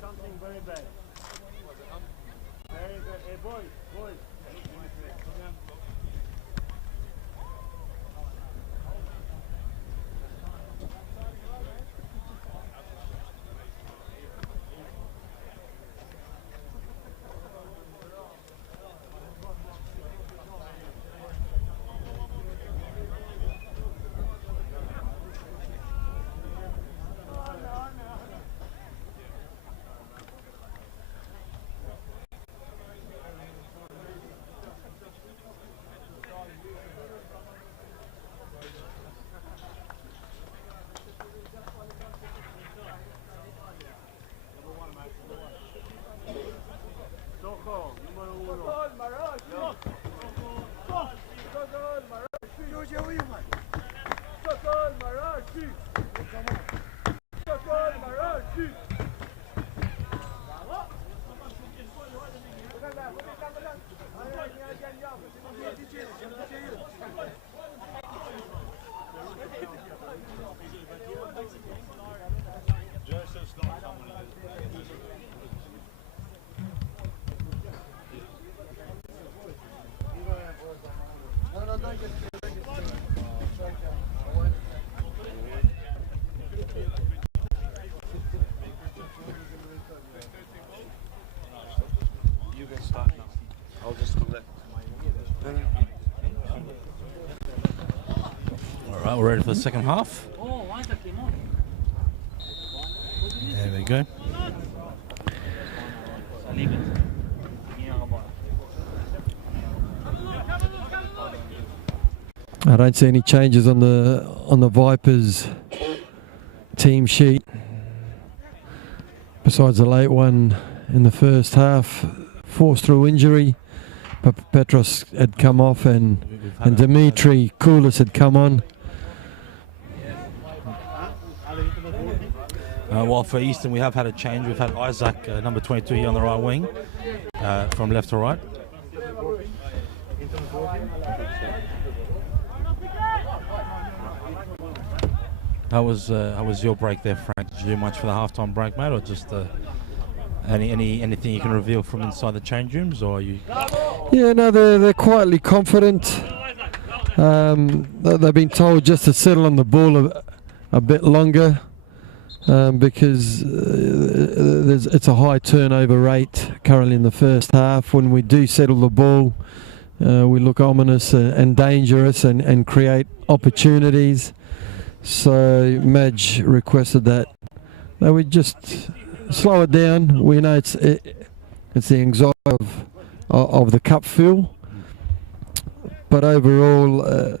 Something very bad. Very bad. Hey, boys. You can start now. I'll just collect. All right, we're ready for the second half. There we go. I don't see any changes on the Vipers team sheet besides the late one in the first half, forced through injury. Petros had come off and Dimitri Koulis had come on. While for Eastern we have had a change. We've had Isaac, number 22 here on the right wing, from left to right. How was your break there, Frank? Did you do much for the halftime break, mate, or just anything you can reveal from inside the change rooms, or are you? Yeah, no, they're quietly confident. They've been told just to settle on the ball a bit longer because it's a high turnover rate currently in the first half. When we do settle the ball, we look ominous and dangerous and create opportunities. So Madge requested that we just slow it down. We know it's the anxiety of the cup feel, but overall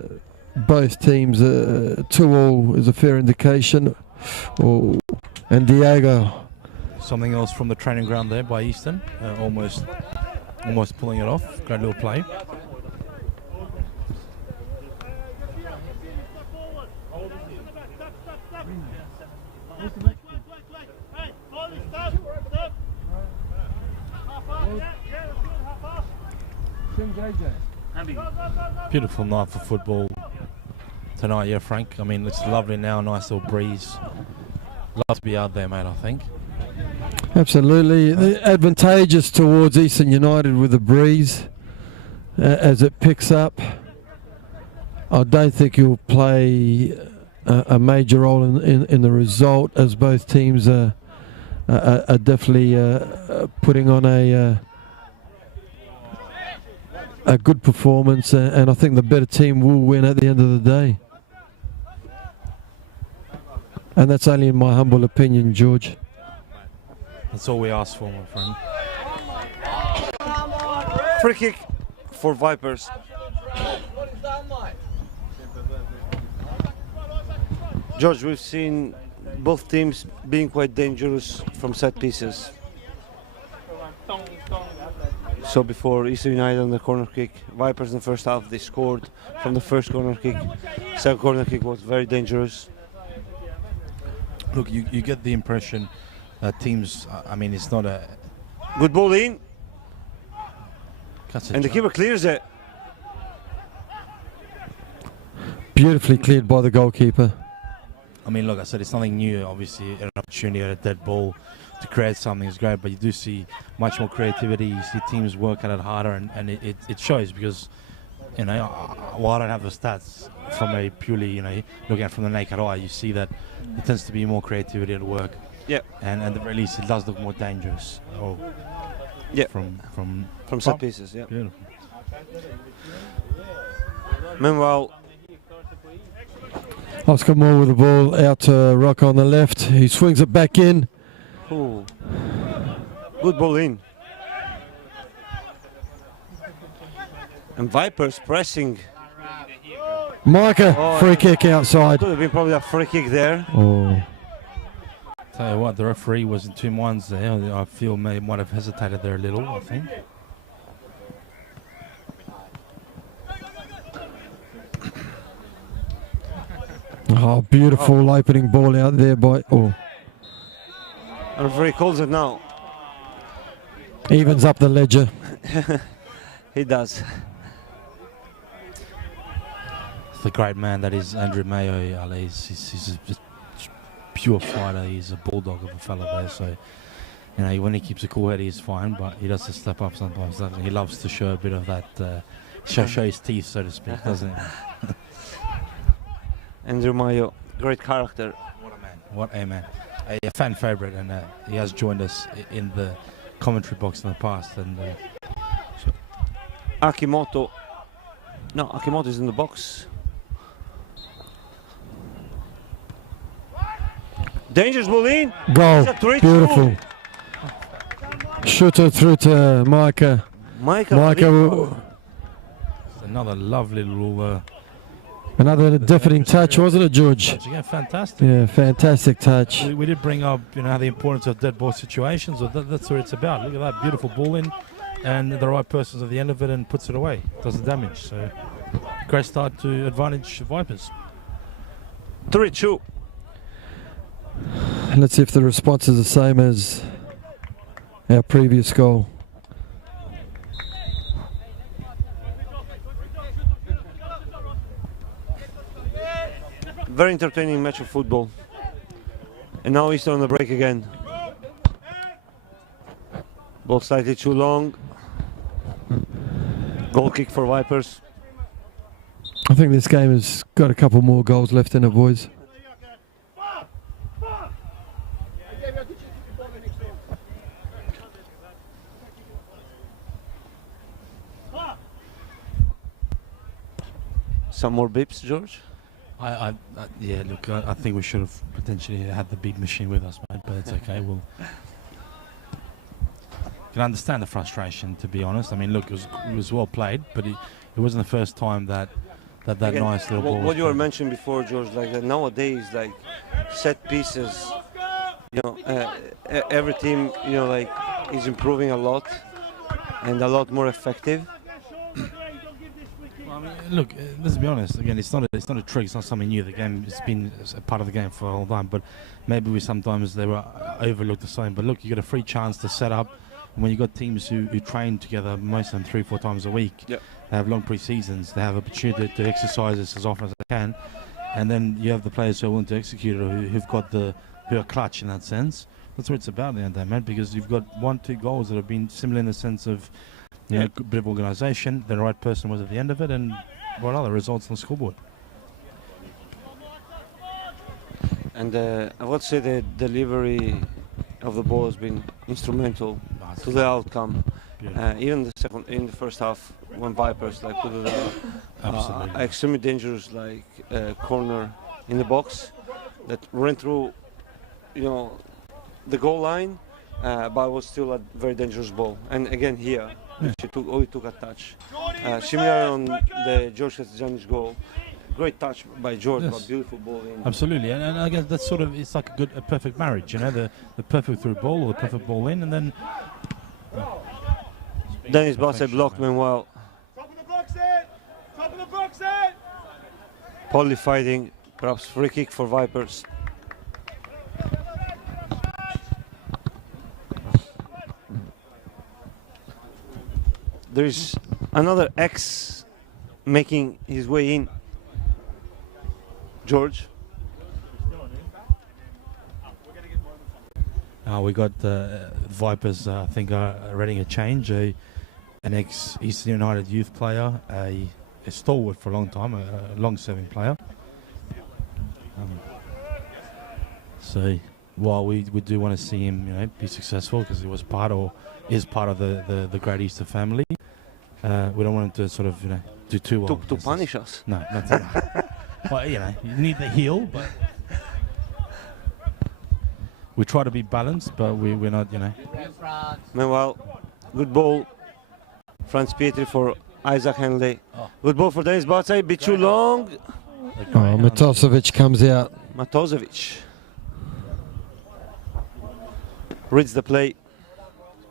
both teams 2-2 is a fair indication. And Diego, something else from the training ground there by Eastern, almost pulling it off. Great little play. Beautiful night for football tonight, yeah, Frank. I mean, it's lovely now, nice little breeze. Love to be out there, mate, I think. Absolutely. Advantageous towards Eastern United with the breeze as it picks up. I don't think he'll play a major role in the result, as both teams are definitely putting on a good performance, and I think the better team will win at the end of the day. And that's only in my humble opinion, George. That's all we ask for, my friend. Free kick for Vipers. George, we've seen both teams being quite dangerous from set pieces. So before Eastern United on the corner kick, Vipers in the first half, they scored from the first corner kick. Second corner kick was very dangerous. Look, you get the impression that teams, I mean, it's not a... Good ball in, Cuts a and the try. keeper clears it. Beautifully cleared by the goalkeeper. I mean, look, I said it's nothing new. Obviously, an opportunity at a dead ball to create something is great, but you do see much more creativity. You see teams work at it harder, and it shows because, you know, while I don't have the stats from a purely, you know, looking at it from the naked eye, you see that it tends to be more creativity at work. Yeah. And at the very least, it does look more dangerous. Oh, Yeah. From Set pieces, yeah. Beautiful. Meanwhile, Oscar Moore with the ball out to Rock on the left. He swings it back in. ooh, good ball in. And Vipers pressing. Micah, Oh, free kick outside. Could have been probably a free kick there. Oh, Tell you what, the referee was in 2 minds there. I feel might have hesitated there a little, I think. oh beautiful opening ball out there by. Oh, And referee calls it now. evens up the ledger. He does. The great man that is Andrew Mayo, Ali. He's just pure fighter. He's a bulldog of a fella there. So, you know, when he keeps a cool head, he's fine. But he does to step up sometimes. Doesn't he? He loves to show a bit of that, show his teeth, so to speak, doesn't he? Andrew Mayo, great character. What a man! What a man! A fan favorite, and he has joined us in the commentary box in the past. And Akimoto. No, Akimoto is in the box. Dangerous ball in. Goal. It's a 3-2. Beautiful. Shooter through to Micah. Micah. another lovely little. Another deafening touch, wasn't it, George? Again, fantastic. Yeah, fantastic touch. We did bring up, you know, the importance of dead ball situations. So that's what it's about. Look at that beautiful ball in, and the right person's at the end of it and puts it away, does the damage. So great start to advantage Vipers. 3-2. And let's see if the response is the same as our previous goal. Very entertaining match of football. And now he's on the break again. Ball slightly too long. Goal kick for Vipers. I think this game has got a couple more goals left in it, boys. Some more bips, George? Yeah, look, I think we should have potentially had the beat machine with us, mate, but it's okay. We'll can understand the frustration, to be honest. I mean, look, it was well played, but it wasn't the first time that Again, nice little ball. what you were mentioning before, George, like nowadays, like set pieces, you know, every team, you know, like is improving a lot and a lot more effective. I mean, look, let's be honest. Again, it's not a trick. It's not something new. The game has been a part of the game for a long time. But maybe sometimes they were overlooked the same. But look, you got a free chance to set up. When you got teams who train together, most of them 3-4 times a week, Yep. They have long pre-seasons. They have opportunity to exercise this as often as they can, and then you have the players who are willing to execute it, who are clutch in that sense. That's what it's about at the end of the day, man. Because you've got 1-2 goals that have been similar in the sense of, you know, a bit of organisation. The right person was at the end of it, and what other results on the scoreboard. And I would say the delivery of the ball has been instrumental to the outcome. Even in the first half, when Vipers like put an extremely dangerous corner in the box that ran through, you know, the goal line, but was still a very dangerous ball. And again here, he took a touch. Similar on the George Castellanos goal. Great touch by George, but beautiful ball in. Absolutely, and I guess that's sort of, it's like a perfect marriage, you know, the perfect through ball or the perfect ball in, and then Dennis Bassett blocked meanwhile. Top of the box in! Top of the box in! Polly fighting, perhaps free kick for Vipers. There is another ex making his way in. George. We got Vipers, I think, are ready a change. An ex-Eastern United youth player, a stalwart for a long time, a long-serving player. So while we do want to see him, be successful because he was part or is part of the Great Eastern family, we don't want him to sort of do too well. To punish us. No, not too much. Well, you need the heel, but we try to be balanced, but we're not, Meanwhile, good ball. Franz Pietri for Isaac Henley. Good ball for Dennis Batsai, bit too long. Matosevic comes out. Matosevic reads the play.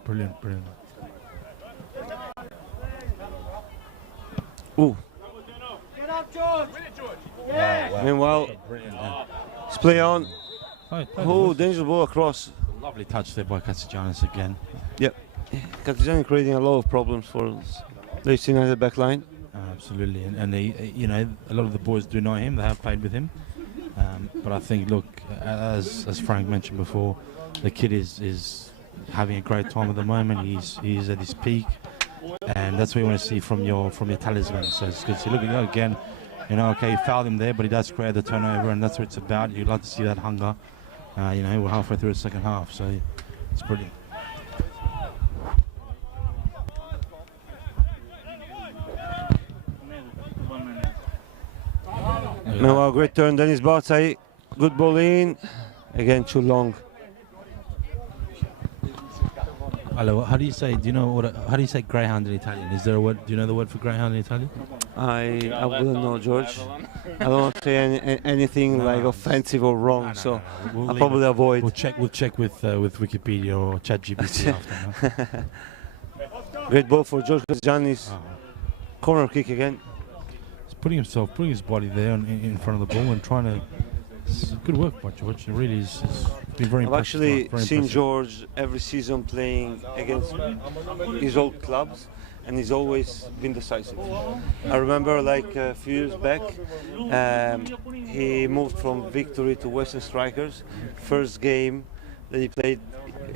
Brilliant. Ooh. Get up, George! Win it, George! Yeah! Meanwhile, it's play on. Oh, dangerous ball across. Lovely touch there by Katsigiannis again. Yep. Katsigiannis creating a lot of problems for the Leeds United back line. Absolutely, and he, a lot of the boys do know him. They have played with him, but I think, look, as Frank mentioned before, the kid is having a great time at the moment. He's at his peak, and that's what you want to see from your talisman. So it's good to see. Look again. Okay, you fouled him there, but he does create the turnover, and that's what it's about. You'd like to see that hunger. We're halfway through the second half, so it's brilliant. Meanwhile, great turn, Dennis Batsai. Good ball in. Again, too long. Hello, how do you say greyhound in Italian? Is there a word? Do you know the word for greyhound in Italian? I wouldn't know, George. I don't want to say anything offensive or wrong, so I'll probably avoid. We'll check with Wikipedia or ChatGPT after. Great ball for George Katsigiannis. Corner kick again. He's putting his body there in front of the ball and trying to. It's good work by George. It really is. It's been very I've impressive. actually Very seen impressive. George every season playing against his old clubs, and he's always been decisive. I remember like a few years back, he moved from Victory to Western Strikers. First game that he played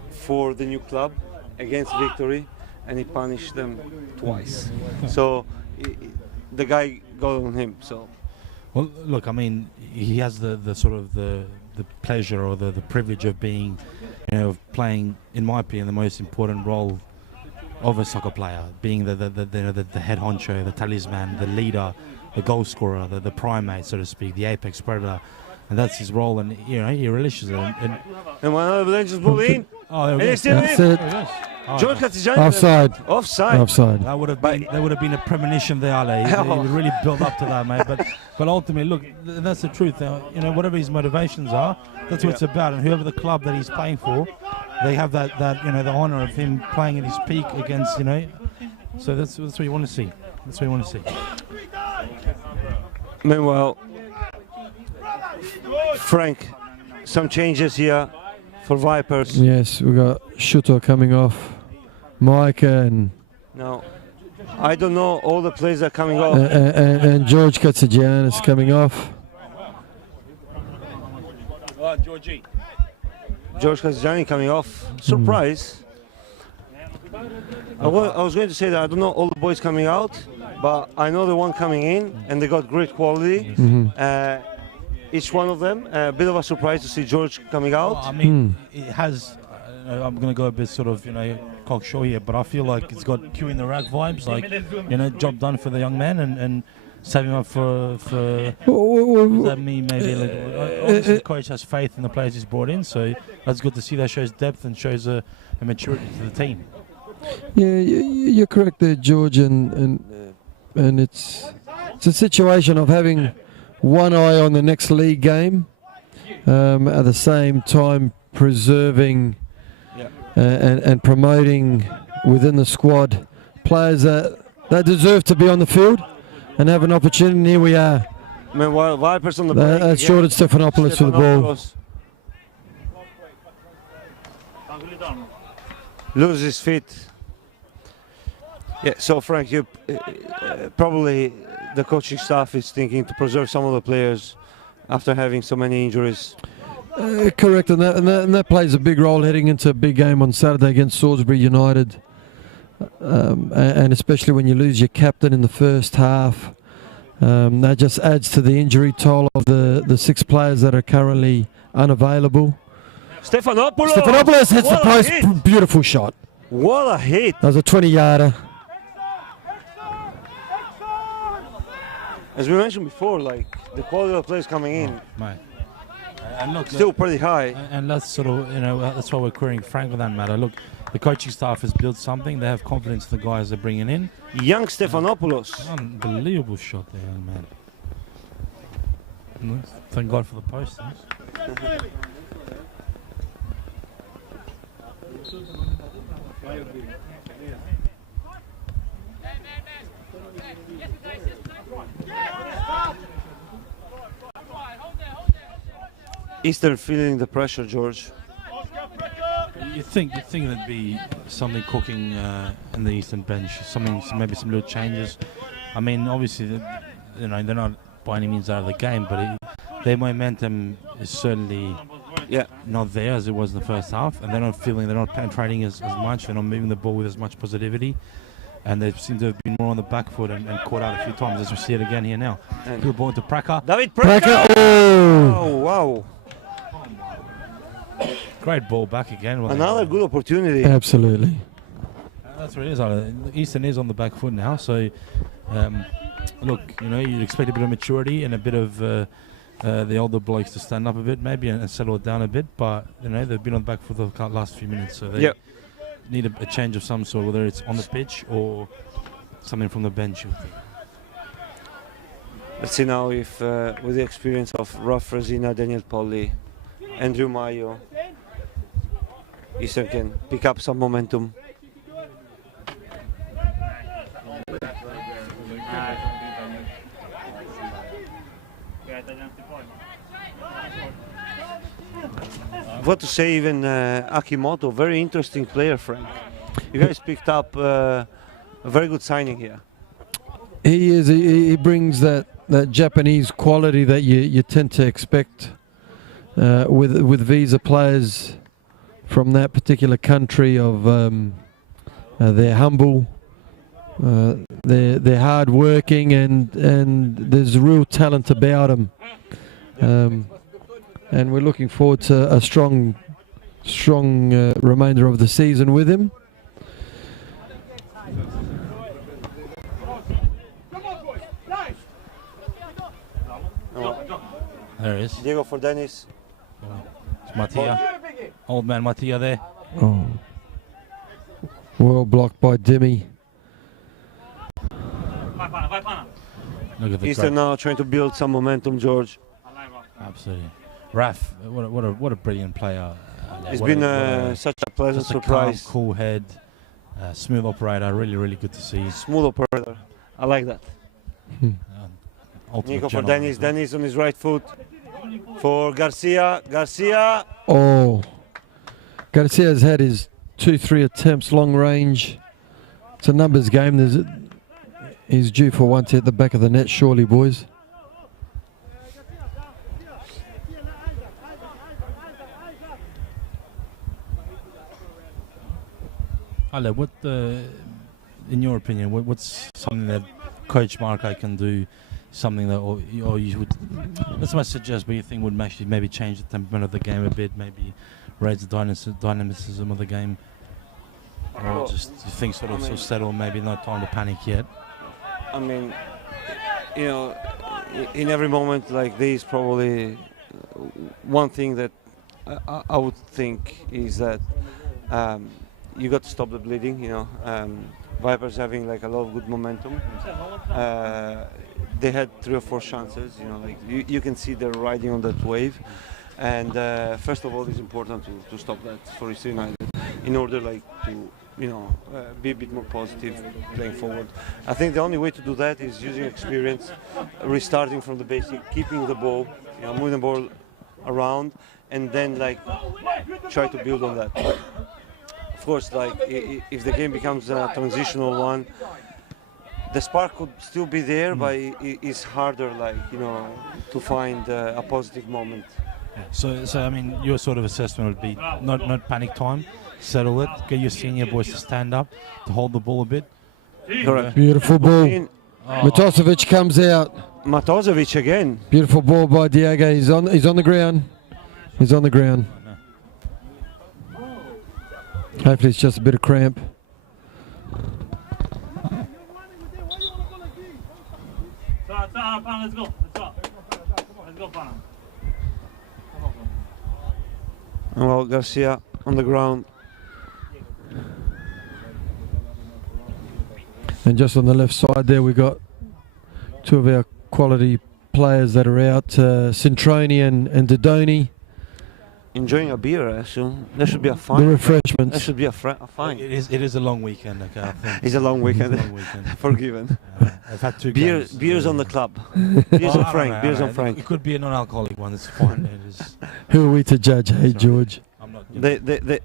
for the new club against Victory, and he punished them twice. So the guy got on him. So. Well, look, I mean, he has the sort of the pleasure or the privilege of being, of playing, in my opinion, the most important role of a soccer player, being the head honcho, the talisman, the leader, the goal scorer, the primate, so to speak, the apex predator, and that's his role, and he relishes it. And one other dangerous ball in. Oh, there we And go. it's still That's in. it. George Katsigiannis. Offside. Offside. That would have been a premonition there, Ale. He would really build up to that, mate. But ultimately, look, that's the truth. Whatever his motivations are, that's what it's about. And whoever the club that he's playing for, they have that the honour of him playing at his peak against, So that's what you want to see. That's what you want to see. Meanwhile, Frank, some changes here for Vipers. Yes, we got Shuto coming off, Micah and Now, I don't know all the players that are coming off. and George Katsigiannis coming off. Georgie. George Katsigiannis coming off. Surprise. I was going to say that I don't know all the boys coming out, but I know the one coming in, and they got great quality. Each one of them, a bit of a surprise to see George coming out. Well, I mean, it has. I'm going to go a bit sort of, cocksure here, but I feel like it's got Q in the rack vibes. Like, job done for the young man and save him up for that me maybe a little. Obviously, the coach has faith in the players he's brought in, so that's good to see. That shows depth and shows a maturity to the team. Yeah, you're correct there, George, and it's a situation of having one eye on the next league game, at the same time preserving and promoting within the squad, players that deserve to be on the field and have an opportunity. And here we are. Meanwhile, Vipers on the break. That's again. Jordan Stephanopoulos for the ball. Stephanopoulos loses his feet. Yeah, so Frank, you probably the coaching staff is thinking to preserve some of the players after having so many injuries. Correct, and that plays a big role heading into a big game on Saturday against Salisbury United, and especially when you lose your captain in the first half. That just adds to the injury toll of the 6 players that are currently unavailable. Stephanopoulos hits the post. Beautiful shot. What a hit! That was a 20-yarder. As we mentioned before, like the quality of players coming in, Mate. And look, still pretty high. And that's sort of, that's why we're querying Frank on that matter. Look, the coaching staff has built something. They have confidence in the guys they're bringing in. Young Stephanopoulos. Unbelievable shot there, young man. Thank God for the post. Eastern feeling the pressure, George. You think there'd be something cooking in the Eastern bench, maybe some little changes. I mean, obviously, they're not by any means out of the game, but their momentum is certainly not there as it was in the first half, and they're not penetrating as much, they're not moving the ball with as much positivity, and they seem to have been more on the back foot and caught out a few times, as we see it again here now. Good ball into Praka. David Praka! Oh, wow. Great ball back again. Another good opportunity. Absolutely. That's what it is. Eastern is on the back foot now, so look, you'd expect a bit of maturity and a bit of the older blokes to stand up a bit maybe and settle it down a bit, but they've been on the back foot for the last few minutes, so they need a change of some sort, whether it's on the pitch or something from the bench. Let's see now if with the experience of Raf Resina, Daniel Polly, Andrew Mayo, Eastern can pick up some momentum. What to say, even Akimoto, very interesting player, Frank. You guys picked up a very good signing here. He is. He brings that Japanese quality that you tend to expect with visa players from that particular country. Of they're humble, they're hard working, and there's real talent about them. And we're looking forward to a strong remainder of the season with him. There it is. Diego for Dennis. It's Mattia. Old man Mattia there. Oh. Well blocked by Demi. Look at the Eastern now trying to build some momentum, George. Absolutely. Raf, what a brilliant player. It's been such a pleasant just surprise. A calm, cool head, smooth operator. Really good to see. Smooth operator. I like that. Ultimate Nico for gentleman Dennis. as well. Dennis on his right foot. For Garcia. Garcia. Oh. Garcia's had his 2-3 attempts long range. It's a numbers game. He's due for one to hit the back of the net, surely, boys. Ale, in your opinion, what's something that Coach Marco can do, something that, or you would, let's not suggest, but you think would actually maybe change the temperament of the game a bit, maybe raise the dynamicism of the game, or just you think sort of settle, maybe not time to panic yet? I mean, in every moment like this, probably one thing that I would think is that you got to stop the bleeding. Vipers having like a lot of good momentum. They had 3 or 4 chances. You can see they're riding on that wave. And first of all, it's important to stop that for Eastern United in order to be a bit more positive playing forward. I think the only way to do that is using experience, restarting from the basic, keeping the ball, moving the ball around, and then like try to build on that. Of course, like if the game becomes a transitional one, the spark could still be there, but it's harder, to find a positive moment. So I mean, your sort of assessment would be not panic time, settle it, get your senior boys to stand up, to hold the ball a bit. Correct. Beautiful ball. Matosevic comes out. Matosevic again. Beautiful ball by Diego. He's on the ground. He's on the ground. Hopefully it's just a bit of cramp. Let's go. Let's go, Pana. Well, Garcia on the ground. And just on the left side there, we got two of our quality players that are out, Cintroni and Dodoni. Enjoying a beer, I assume. That should be a The fine. That refreshments. should be a fine. It is a long weekend. Okay, I think. It's a long weekend. It's a long weekend. Forgiven. I've had two Beers games. on the club. Beers Oh, on I Frank. don't know, Beers I on don't know. Frank. It could be a non-alcoholic one. It's fine. It is. Who are we to judge? Hey, Sorry. George. I'm not.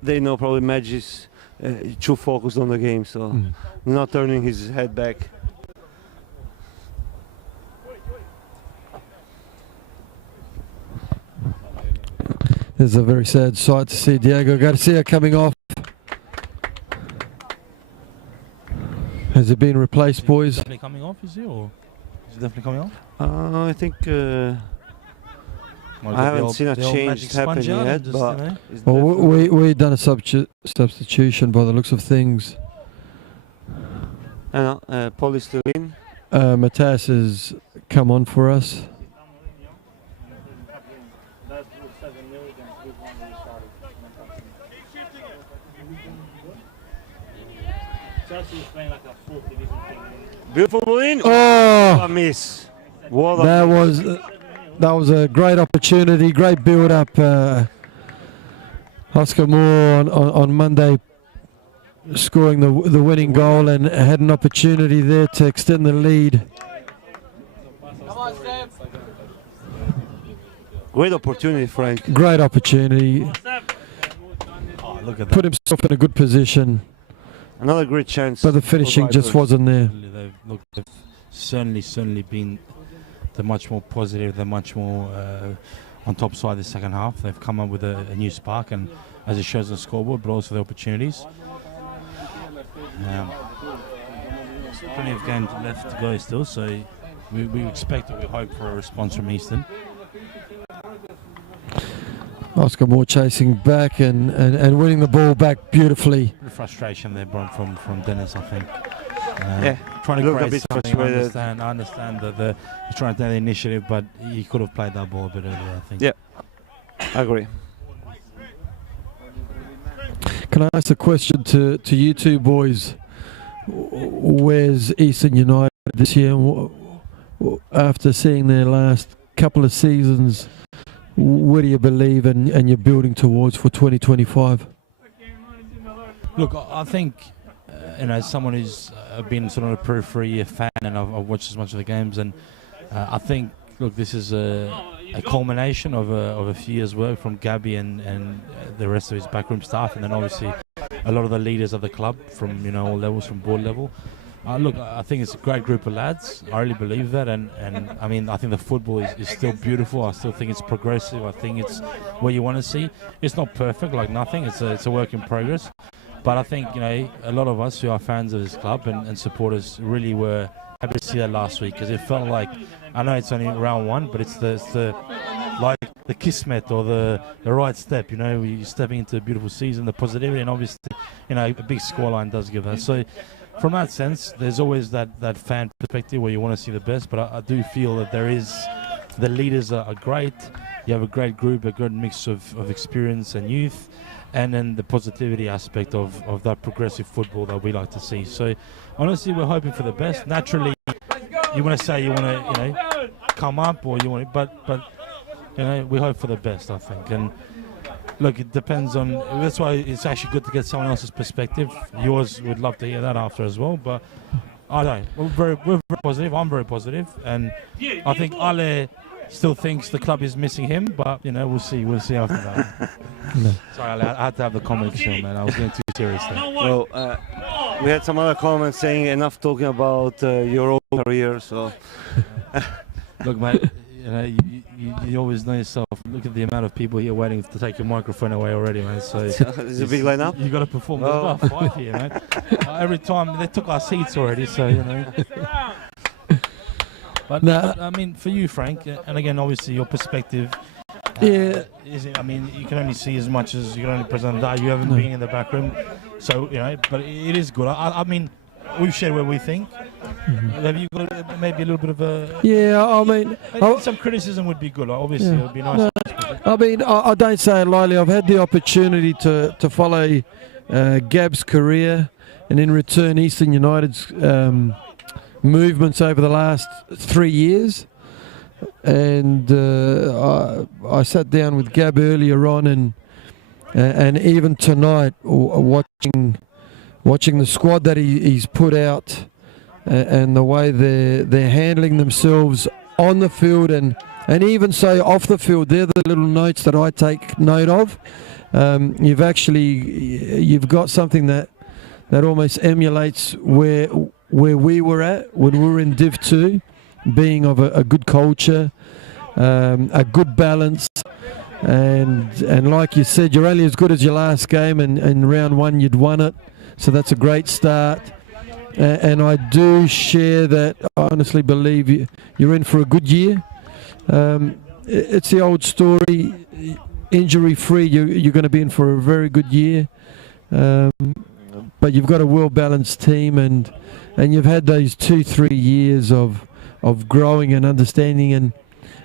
They know probably Madge is too focused on the game, so not turning his head back. This is a very sad sight to see Diego Garcia coming off. Has he been replaced, boys? Definitely coming off, is he, or is he definitely coming off? I think Might I have haven't seen a the old change magic sponge happening out yet, and just, but you know. it's Well, definitely- we done a substitution by the looks of things. Paul is still in. Matas has come on for us. Beautiful ball in. Oh, What a miss. What a that was a great opportunity, great build-up. Oscar Moore on Monday scoring the winning goal and had an opportunity there to extend the lead. great opportunity, Frank. Great opportunity. Oh, look at that. Put himself in a good position, Another great chance. but the finishing for just Vipers. wasn't there. They've certainly been the much more positive, the much more on top side the second half. They've come up with a new spark, and as it shows on the scoreboard, but also the opportunities. Plenty of games left to go still, so we expect or we hope for a response from Eastern. Oscar Moore chasing back and winning the ball back beautifully. The frustration there, Bron, from Dennis, I think. Trying he to looked a create bit something. frustrated. I understand that he's trying to take the initiative, but he could have played that ball a bit earlier, I think. Yeah. I agree. Can I ask a question to you two boys? Where's Eastern United this year? After seeing their last couple of seasons, where do you believe and you're building towards for 2025? Look, I think, as someone who's been sort of a periphery fan and I've watched as much of the games, and I think, look, this is a culmination of a few years' work from Gabby and the rest of his backroom staff, and then obviously a lot of the leaders of the club from all levels, from board level. Look, I think it's a great group of lads. I really believe that, and I mean, I think the football is still beautiful. I still think it's progressive. I think it's what you want to see. It's not perfect, like nothing. It's a work in progress. But I think a lot of us who are fans of this club and supporters really were happy to see that last week, because it felt like, I know it's only round one, but it's the like the kismet or the right step. You're stepping into a beautiful season, the positivity, and obviously a big scoreline does give that. So from that sense, there's always that fan perspective where you want to see the best, but I do feel that the leaders are great. You have a great group, a good mix of experience and youth, and then the positivity aspect of that progressive football that we like to see. So honestly, we're hoping for the best. Naturally, you want to say you want to come up, or you want to, but we hope for the best, I think. And look, it depends on. That's why it's actually good to get someone else's perspective. Yours would love to hear that after as well, but I don't. We're very positive. I'm very positive, and I think Ale still thinks the club is missing him, but we'll see. We'll see after that. No. Sorry, Ale, I had to have the comic show, man. I was getting too serious there. Well, we had some other comments saying enough talking about your own career. So, Look, mate, you always know yourself. Look at the amount of people here waiting to take your microphone away already, man. So it's a big lineup. You got to perform. Well. There's about 5 here, man. Every time they took our seats already, so But No. I mean, for you, Frank, and again, obviously your perspective. Yeah. Is it? I mean, you can only see as much as you can only present that. You haven't been in the back room, so but it is good. I mean, we've shared where we think. Have you got maybe a little bit of a? Yeah, I mean, Some criticism would be good. Obviously, it would be nice. No. I mean, I don't say it lightly. I've had the opportunity to follow Gab's career, and in return, Eastern United's movements over the last 3 years. And I sat down with Gab earlier on, and even tonight, watching the squad that he's put out, and the way they're handling themselves on the field and even say off the field. They're the little notes that I take note of. You've got something that almost emulates where we were at when we were in Div 2, being of a good culture, a good balance, and like you said, you're only as good as your last game, and in round one you'd won it, so that's a great start. And I do share that. I honestly believe you're in for a good year. It's the old story, injury-free, you're going to be in for a very good year. But you've got a well-balanced team, and you've had those 2-3 years of growing and understanding,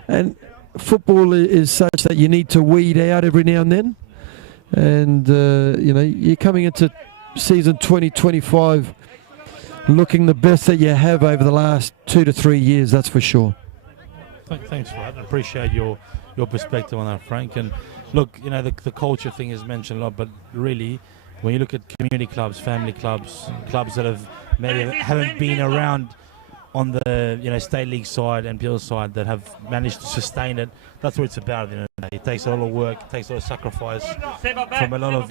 and football is such that you need to weed out every now and then. And you're coming into season 2025 looking the best that you have over the last 2 to 3 years, that's for sure. Thanks for that. I appreciate your perspective on that, Frank. And look, the culture thing is mentioned a lot, but really, when you look at community clubs, family clubs, clubs that haven't been around on the state league side and NPL side, that have managed to sustain it, that's what it's about at the end of the day. It takes a lot of work, it takes a lot of sacrifice from a lot of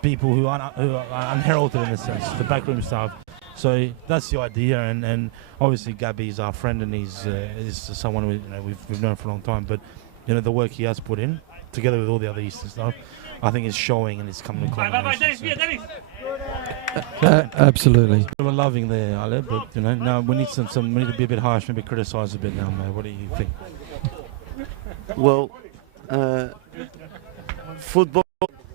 people who are unheralded, in a sense, the backroom staff. So that's the idea, and obviously Gabby is our friend, and he's someone we've known for a long time. But the work he has put in, together with all the other Eastern stuff, I think is showing, and it's coming to culmination. Absolutely. We're loving there, Ale, but now we need we need to be a bit harsh, maybe criticise a bit now, mate. What do you think? Well, football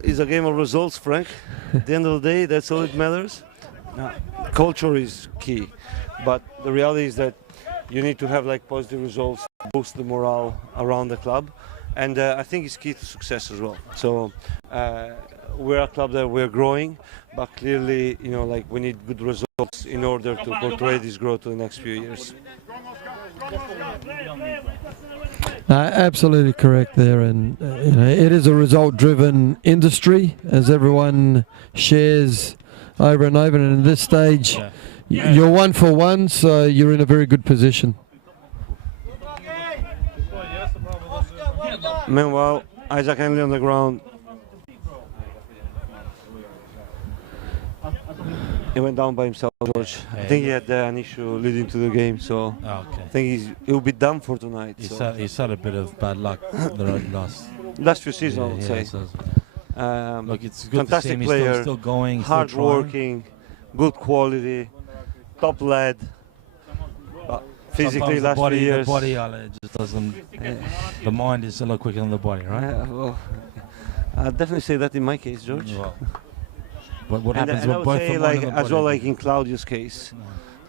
is a game of results, Frank. At the end of the day, that's all that matters. Culture is key, but the reality is that you need to have positive results to boost the morale around the club, and I think it's key to success as well. So we're a club that we're growing, but clearly, we need good results in order to portray this growth to the next few years. Absolutely correct there, and it is a result-driven industry, as everyone shares over and over. And at this stage, you're 1 for 1, so you're in a very good position. Meanwhile, Isaac Henley on the ground. He went down by himself, George. I think he had an issue leading to the game, so I think he'll be done for tonight. He's had a bit of bad luck the last few seasons, I would say. Look, it's good to see fantastic him. player, He's still going, hard working, good quality, top lad. Physically, last few years. The body just doesn't. The mind is a lot quicker than the body, right? Well, I'll definitely say that in my case, George. Well, what happens and I with would both say the mind and the as body? well, in Claudio's case.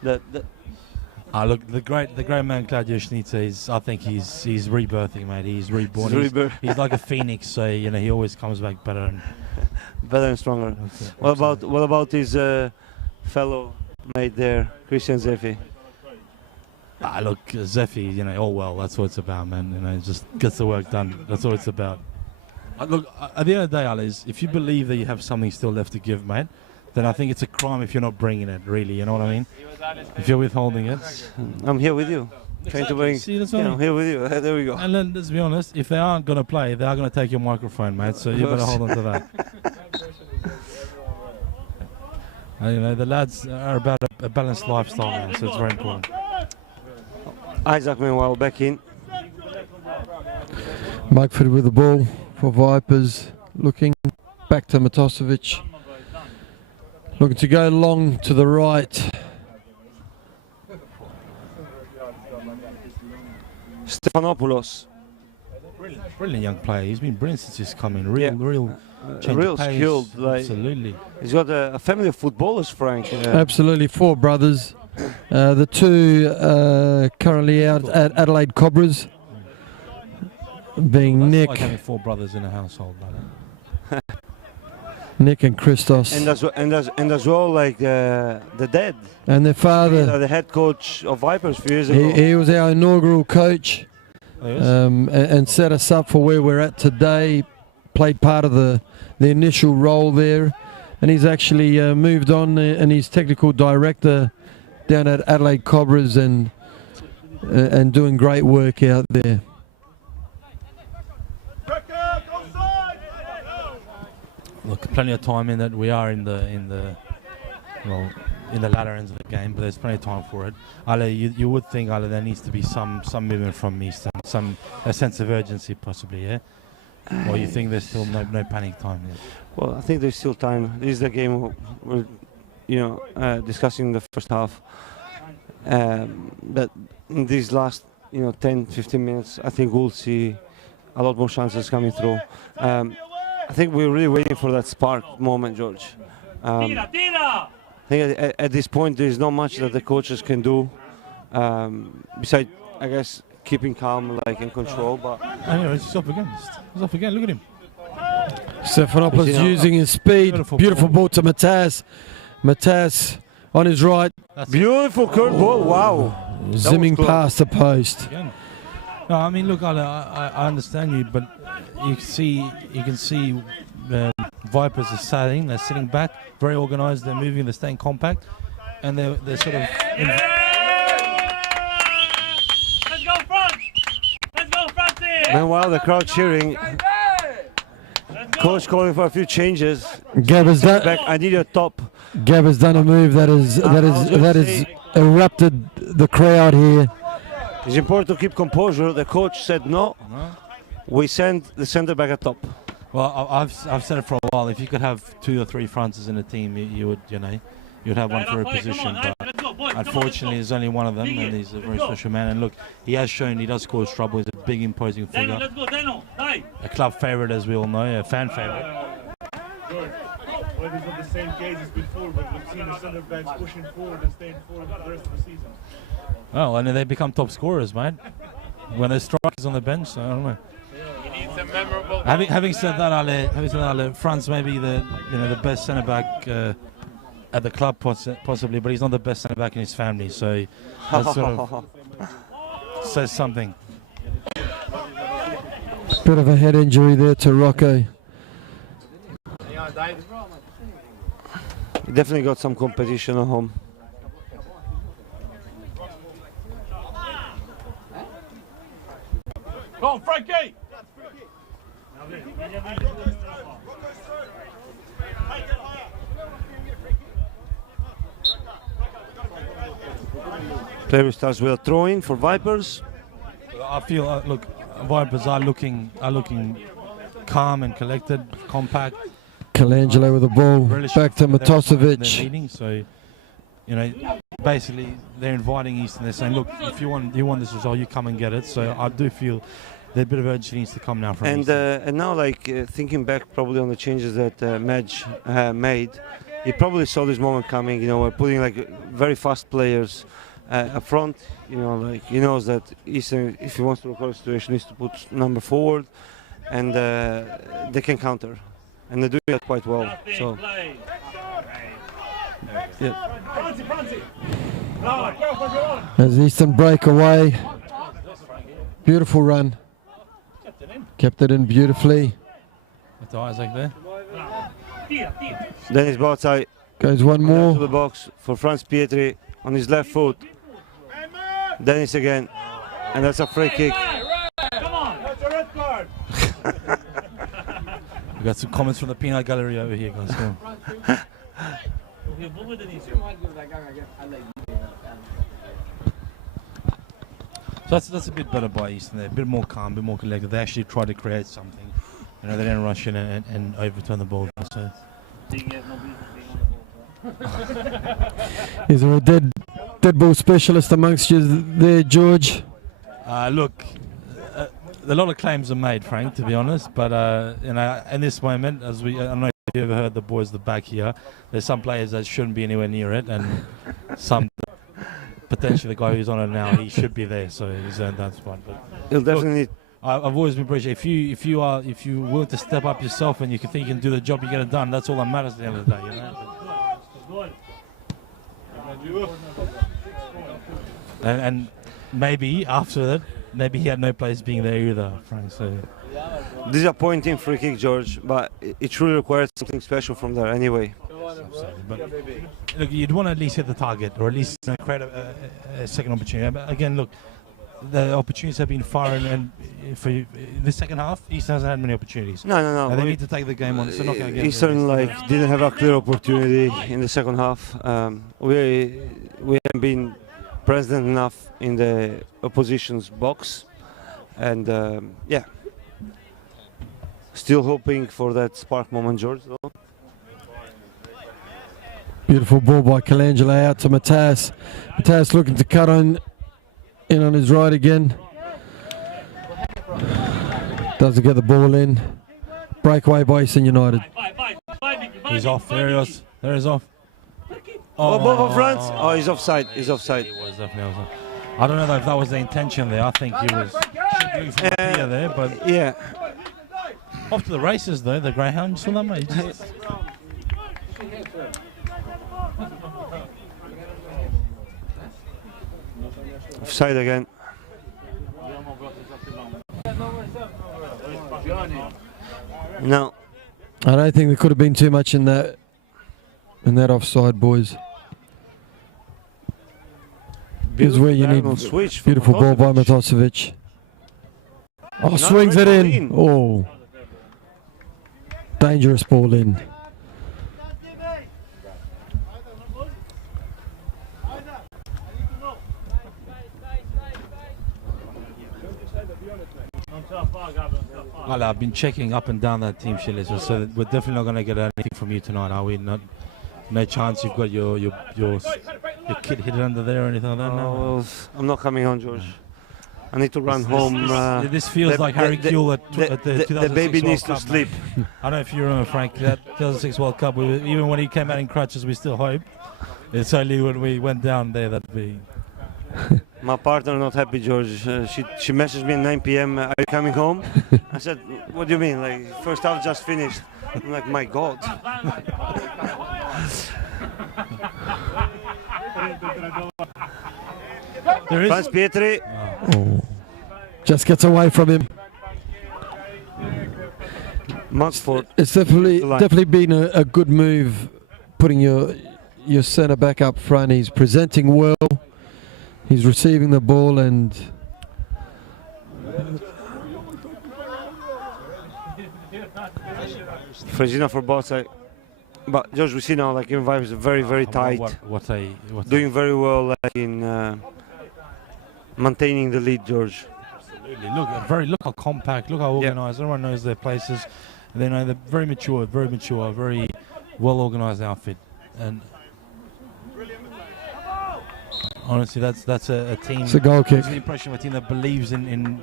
That look, the great man Claudio Schnitzer I think he's rebirthing, mate. He's reborn. He's like a phoenix, so he always comes back better and stronger. What about his fellow mate there, Christian Zeffi? Look, Zephy, you know, all well. That's what it's about, man. You know, just gets the work done. That's what it's about. Look, at the end of the day, Alice, if you believe that you have something still left to give, mate, then I think it's a crime if you're not bringing it, really. You know what I mean? If you're withholding it. I'm here with you. Trying to bring, See, that's you what I know, mean. here with you. There we go. And then, let's be honest, if they aren't going to play, they are going to take your microphone, mate. So you better hold on to that. You know, the lads are about a balanced lifestyle, man, so it's very important. Isaac, meanwhile, back in. Mugford with the ball for Vipers, looking back to Matosevic, looking to go long to the right. Stephanopoulos. Brilliant young player. He's been brilliant since he's come in. Real change real of pace. skilled. Like, Absolutely. he's got a family of footballers, Frank. Absolutely, 4 brothers. The 2 currently out at Adelaide Cobras, being That's Nick, like having 4 brothers in a household, brother. Nick and Christos, and as well, like the dad, and their father. the head coach of Vipers a few years ago. He was our inaugural coach, Oh, yes? and set us up for where we're at today. Played part of the initial role there, and he's actually moved on, and he's technical director down at Adelaide Cobras, and doing great work out there. Look, plenty of time in that. We are in the latter ends of the game, but there's plenty of time for it. Ale, you would think, Ale, there needs to be some movement from Eastern, a sense of urgency possibly, yeah? Or you think there's still no panic time yet? Well, I think there's still time. This is the game we're, discussing the first half. But in these last, 10, 15 minutes, I think we'll see a lot more chances coming through. I think we're really waiting for that spark moment, George. I think at this point there's not much that the coaches can do, besides, I guess, keeping calm, like in control. But anyway, he's up again. He's up again. Look at him. Stephanopoulos using his speed. Beautiful ball to Matas. Matas on his right. Beautiful curve ball. Wow. Zimming past the post. Again. No, I mean, look, I understand you, but you can see Vipers are sitting. They're sitting back, very organised. They're moving. They're staying compact, and they're sort of. Let's go front! Let's go front here! Meanwhile, the crowd cheering. Coach calling for a few changes. Gab has Back. I need a top. Gab has done a move that has erupted the crowd here. It's important to keep composure. The coach said no. We send the centre back at top. Well, I've said it for a while. If you could have 2 or 3 Francis in a team, you would, you'd have one for a position. But unfortunately, there's only one of them, and he's a very special man. And look, he has shown he does cause trouble. He's a big, imposing figure. A club favourite, as we all know, a fan favourite. George, well, it's not the same case as before, but we've seen the centre backs pushing forward and staying forward the rest of the season. Well, and they become top scorers, mate. When there's strikers on the bench, I don't know. Having said that, Ale, Franz may be the best centre back at the club possibly, but he's not the best centre back in his family. So that sort of says something. Bit of a head injury there to Rocco. He definitely got some competition at home. Go on, Frankie! Player starts with a throw-in for Vipers. I feel look, Vipers are looking calm and collected, compact. Colangelo with the ball, back to Matosevic. So, basically they're inviting Eastern. They're saying, look, if you want this result, you come and get it. So I do feel that a bit of urgency needs to come now from Eastern. And now, thinking back probably on the changes that Madge made, he probably saw this moment coming. We're putting very fast players up front. He knows that Eastern, if he wants to recover the situation, needs to put number forward, and they can counter, and they're doing that quite well. So, yeah. As Easton break away. Beautiful run. Kept it in beautifully. With Isaac there. Dennis Botzai Goes one to more. the box for Franz Pietri on his left foot. Dennis again, and that's a free kick. We got some comments from the peanut gallery over here, guys. Go on. So that's a bit better by Easton there, a bit more calm, a bit more collected. They actually tried to create something. You know, they didn't rush in and overturn the ball. So. Is there a dead ball specialist amongst you there, George? Look, a lot of claims are made, Frank, to be honest. But you know, in this moment, I don't know if you ever heard the boys at the back here. There's some players that shouldn't be anywhere near it, and some potentially the guy who's on it now, he should be there. So he's earned that spot. But He'll definitely. I've always been appreciative. If you're willing to step up yourself and you can think you can do the job, you get it done. That's all that matters at the end of the day. You know? And maybe after that, maybe he had no place being there either, Frank. So Disappointing free kick, George, but it truly required something special from there anyway. absolutely. But look, you'd want to at least hit the target or at least create a second opportunity. But again, look, the opportunities have been far and for the second half, Eastern hasn't had many opportunities. No. And they need to take the game on. So not going to get Eastern didn't have a clear opportunity in the second half. We haven't been present enough in the opposition's box, and yeah, still hoping for that spark moment, George. Though. Beautiful ball by Colangelo out to Matas. Matas looking to cut in on his right again. Doesn't get the ball in. Breakaway by Eastern United. He's off. There he's off. Oh, both of France. Oh, he's offside. He's offside. He was definitely offside. I don't know if that was the intention there. I think he was shooting from the clear there, but Yeah. off to the races though. The Greyhound, you saw that, mate? Offside again. No. I don't think there could have been too much in that offside, boys. Here's where you need Switch from beautiful ball by Matosevic. Matosevic. Oh, swings it in. Oh, dangerous ball in. Well, I've been checking up and down that team sheet list, so that we're definitely not going to get anything from you tonight, are we? Not, no chance you've got your kid hidden under there or anything like that. No. Well, I'm not coming on, George. I need to run home. This feels like Harry Kewell at the 2006 the baby World needs Cup, to sleep. I don't know if you remember, Frank, that 2006 World Cup. Even when he came out in crutches, we still hoped. It's only when we went down there that we. My partner not happy, George. She messaged me at 9 p.m. Are you coming home? I said, what do you mean? Like, first half just finished. I'm like, my God. There is. Franz Pietri. Oh. Just gets away from him. Moxford. It's definitely been a good move, putting your centre back up front. He's presenting well. He's receiving the ball and Fresina for both sides. But George, we see now like even vibes are very, very tight. Doing very well like in maintaining the lead, George. Absolutely. Look how compact, look how organised. Everyone knows their places. They know they're very mature, very well organised outfit. And honestly, that's a team. it's a goal kick. It's the impression of a team that believes in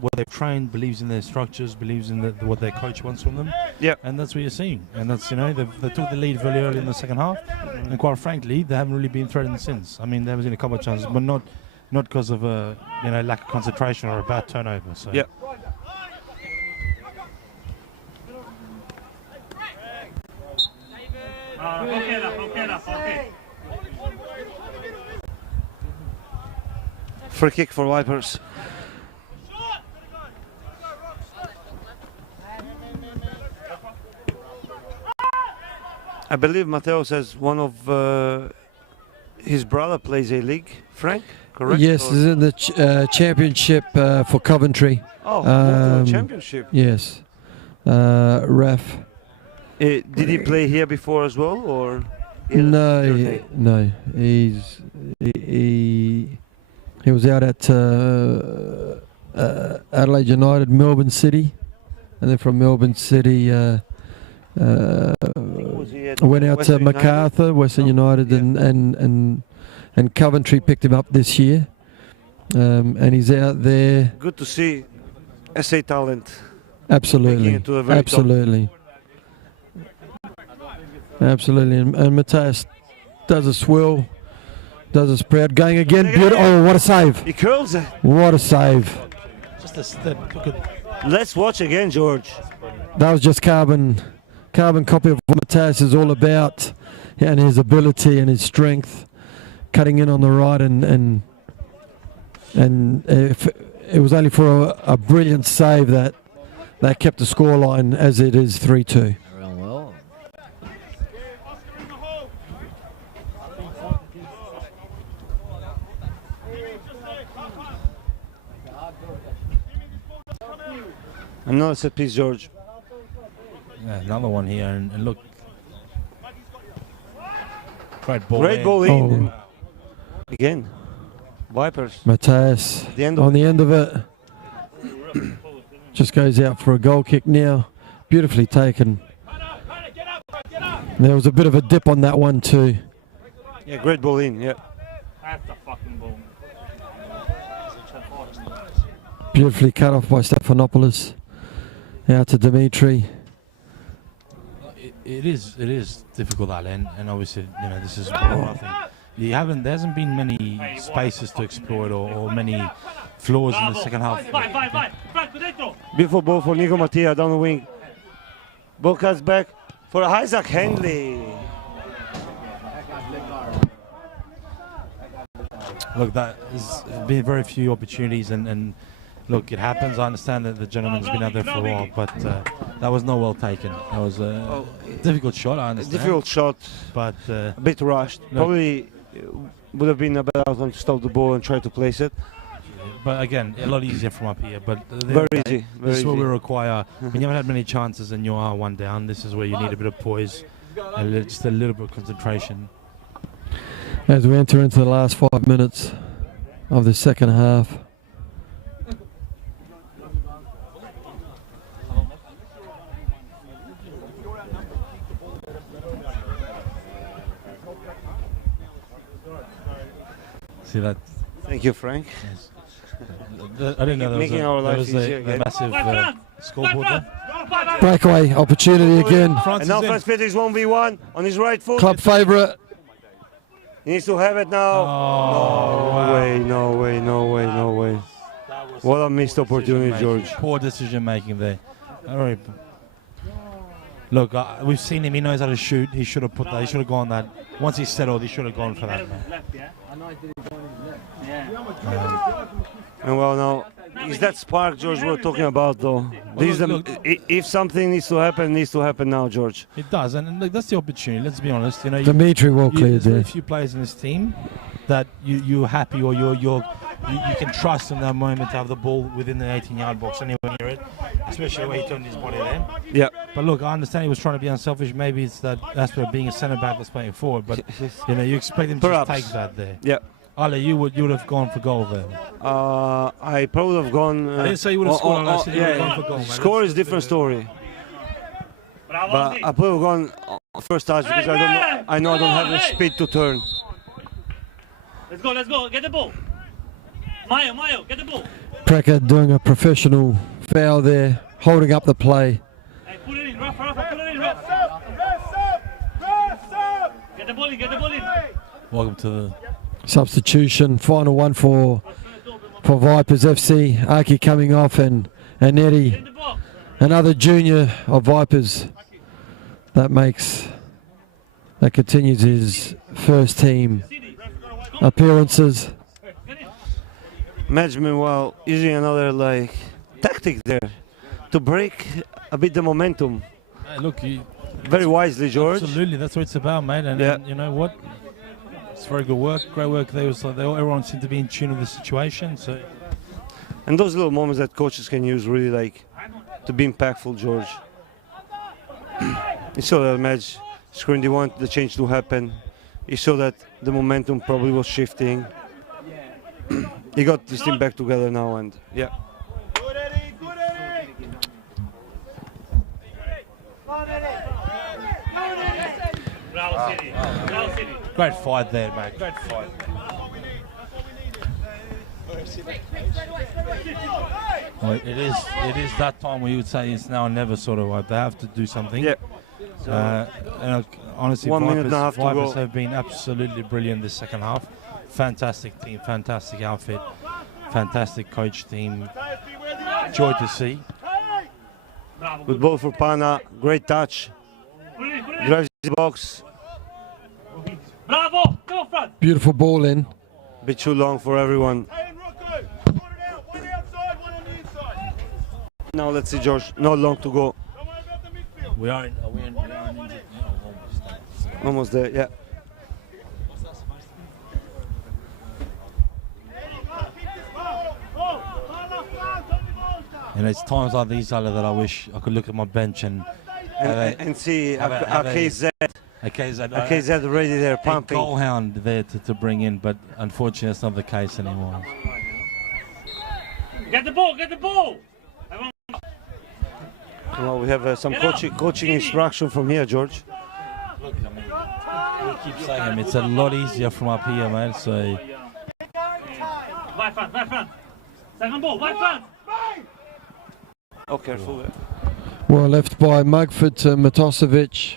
what they've trained, believes in their structures, believes in what their coach wants from them. Yeah. And that's what you're seeing. And that's they took the lead very early in the second half, and quite frankly, they haven't really been threatened since. I mean, there was in a couple of chances, but not because of a lack of concentration or a bad turnover. So. Yeah. Free kick for Vipers. I believe Matteo says one of his brother plays a league. Frank, correct? Yes, Or- he's in the championship for Coventry. Oh, moved to Um, the championship. Yes. Raf. Did he play here before as well, or? No. He was out at Adelaide United, Melbourne City, and then from Melbourne City Was he at went out Western to United? Macarthur, Western United, yeah. and Coventry picked him up this year, and he's out there. Good to see SA talent. Absolutely, Making it to the very top. absolutely, and Matthias does a swirl, does a sprout, going again. Beautiful! Oh, what a save! He curls it. What a save! Just a step. Look at Let's watch again, George. That was just carbon copy of what Matthias is all about, and his ability and his strength, cutting in on the right, and if it was only for a brilliant save that kept the scoreline as it is 3-2. Well. Another set piece, George. yeah, another one here, and look. Great ball. Great in. ball in. Oh, Again. Vipers. Matthias The end of on the end of it. Just goes out for a goal kick now. Beautifully taken. There was a bit of a dip on that one too. Yeah, great ball in. Yeah. That's the fucking ball. Beautifully cut off by Stephanopoulos. Out to Dimitri. It is difficult, Alan, and obviously, this is I think there hasn't been many spaces to exploit or many flaws in the second half. Beautiful ball for Nico Mattia down the wing. Ball cuts back for Isaac Henley. Look, that has been very few opportunities, and look, it happens. I understand that the gentleman's been out there for a while, but that was not well taken. That was a difficult shot, I understand. Difficult shot, But a bit rushed. No. Probably would have been a better outcome to stop the ball and try to place it. but again, a lot easier from up here. But Very easy. Very this is what we easy. require. When you haven't had many chances and you are one down, this is where you need a bit of poise and just a little bit of concentration. As we enter into the last 5 minutes of the second half. See that? Thank you, Frank. I didn't know there was Making our there life was easier a again. massive scoreboard there. Breakaway opportunity again. And now Franz Peter is 1v1 on his right foot. Club favourite. He needs to have it now. Oh, no wow. way, no way, no way, no way. What a missed opportunity, George. Poor decision making there. All right. Look, we've seen him. He knows how to shoot. He should have put that. He should have gone that. Once he settled, he should have gone for that. And well, now, is that spark, George, we're talking about, though? Well, This is look, if something needs to happen, it needs to happen now, George. It does, and look, that's the opportunity. Let's be honest. Dimitri well cleared there's very there. few players in this team that you're happy or you can trust in that moment to have the ball within the 18-yard box anywhere near it, especially when he turned his body there. Yeah. But look, I understand he was trying to be unselfish. Maybe it's that aspect of being a centre back that's playing forward, but you expect him to just Perhaps. take that there. Yeah. Ale, you would have gone for goal there. I probably have gone. I didn't say you would have scored. I said you would have gone for goal. Man. Score is That's- different story. But I probably have gone first touch because I know I don't have the speed to turn. Let's go, get the ball. Mayo, get the ball. Preka doing a professional foul there, holding up the play. Hey, put it in, Rafa, put it in, Rafa. Get the ball in, Welcome to the Substitution, final one for Vipers FC. Aki coming off and Eddie, In the box. another junior of Vipers. That continues his first team appearances. Get in. Madge, meanwhile, using another like tactic there to break a bit the momentum. Look, Very wisely, George. absolutely, that's what it's about, mate. And, Yeah. and you know what? It's very good work, great work. Everyone seemed to be in tune with the situation. So And those little moments that coaches can use really like to be impactful, George. You saw that match screen, they want the change to happen. You saw that the momentum probably was shifting. He got this team back together now, and yeah. Good, Eddie. Good, Eddie. great fight there, mate. Great fight. Well, it is that time where you would say it's now or never sort of like they have to do something. Yeah. And honestly, 1 minute and a half to Vipers go. have been absolutely brilliant this second half. Fantastic team, fantastic outfit, fantastic coach team. Joy to see. Good ball for Pana, great touch. Drives the box, Bravo. Go front. Beautiful ball in. bit too long for everyone. Hey, and Rocco. Sort it out. One outside, one on the inside. Now let's see, George, not long to go. Don't worry about the midfield. We are injured now, almost. Almost there, yeah. And it's times like these, Ale, that I wish I could look at my bench and And see have a- KZ KZ already there a pumping. goal hound there to bring in, but unfortunately that's not the case anymore. Get the ball. Get the ball. Well, we have some coaching instruction from here, George. Look, I mean, we keep saying it's a lot easier from up here, mate. So Right front. Right front. Second ball. Right front. Oh, careful there. Well left by Mugford to Matosevic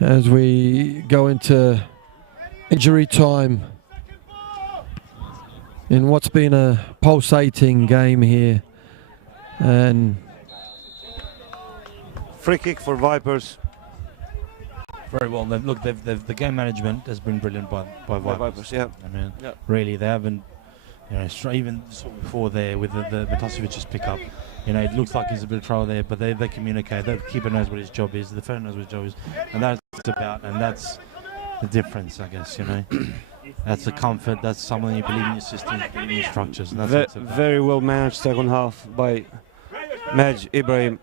as we go into injury time in what's been a pulsating game here. And Free kick for Vipers. very well. The game management has been brilliant by Vipers. Yeah. I mean, Yeah. really, they haven't. You know, even saw before there with the Matosevic's pick-up, you know, it looks like he's a bit of trouble there, but they communicate. The keeper knows what his job is, the defender knows what his job is, and that's what it's about, and that's the difference, I guess, you know. That's the comfort, that's someone you believe in your systems, believe in your structures, and that's what it's about. Very well managed second half by Madge Ibrahim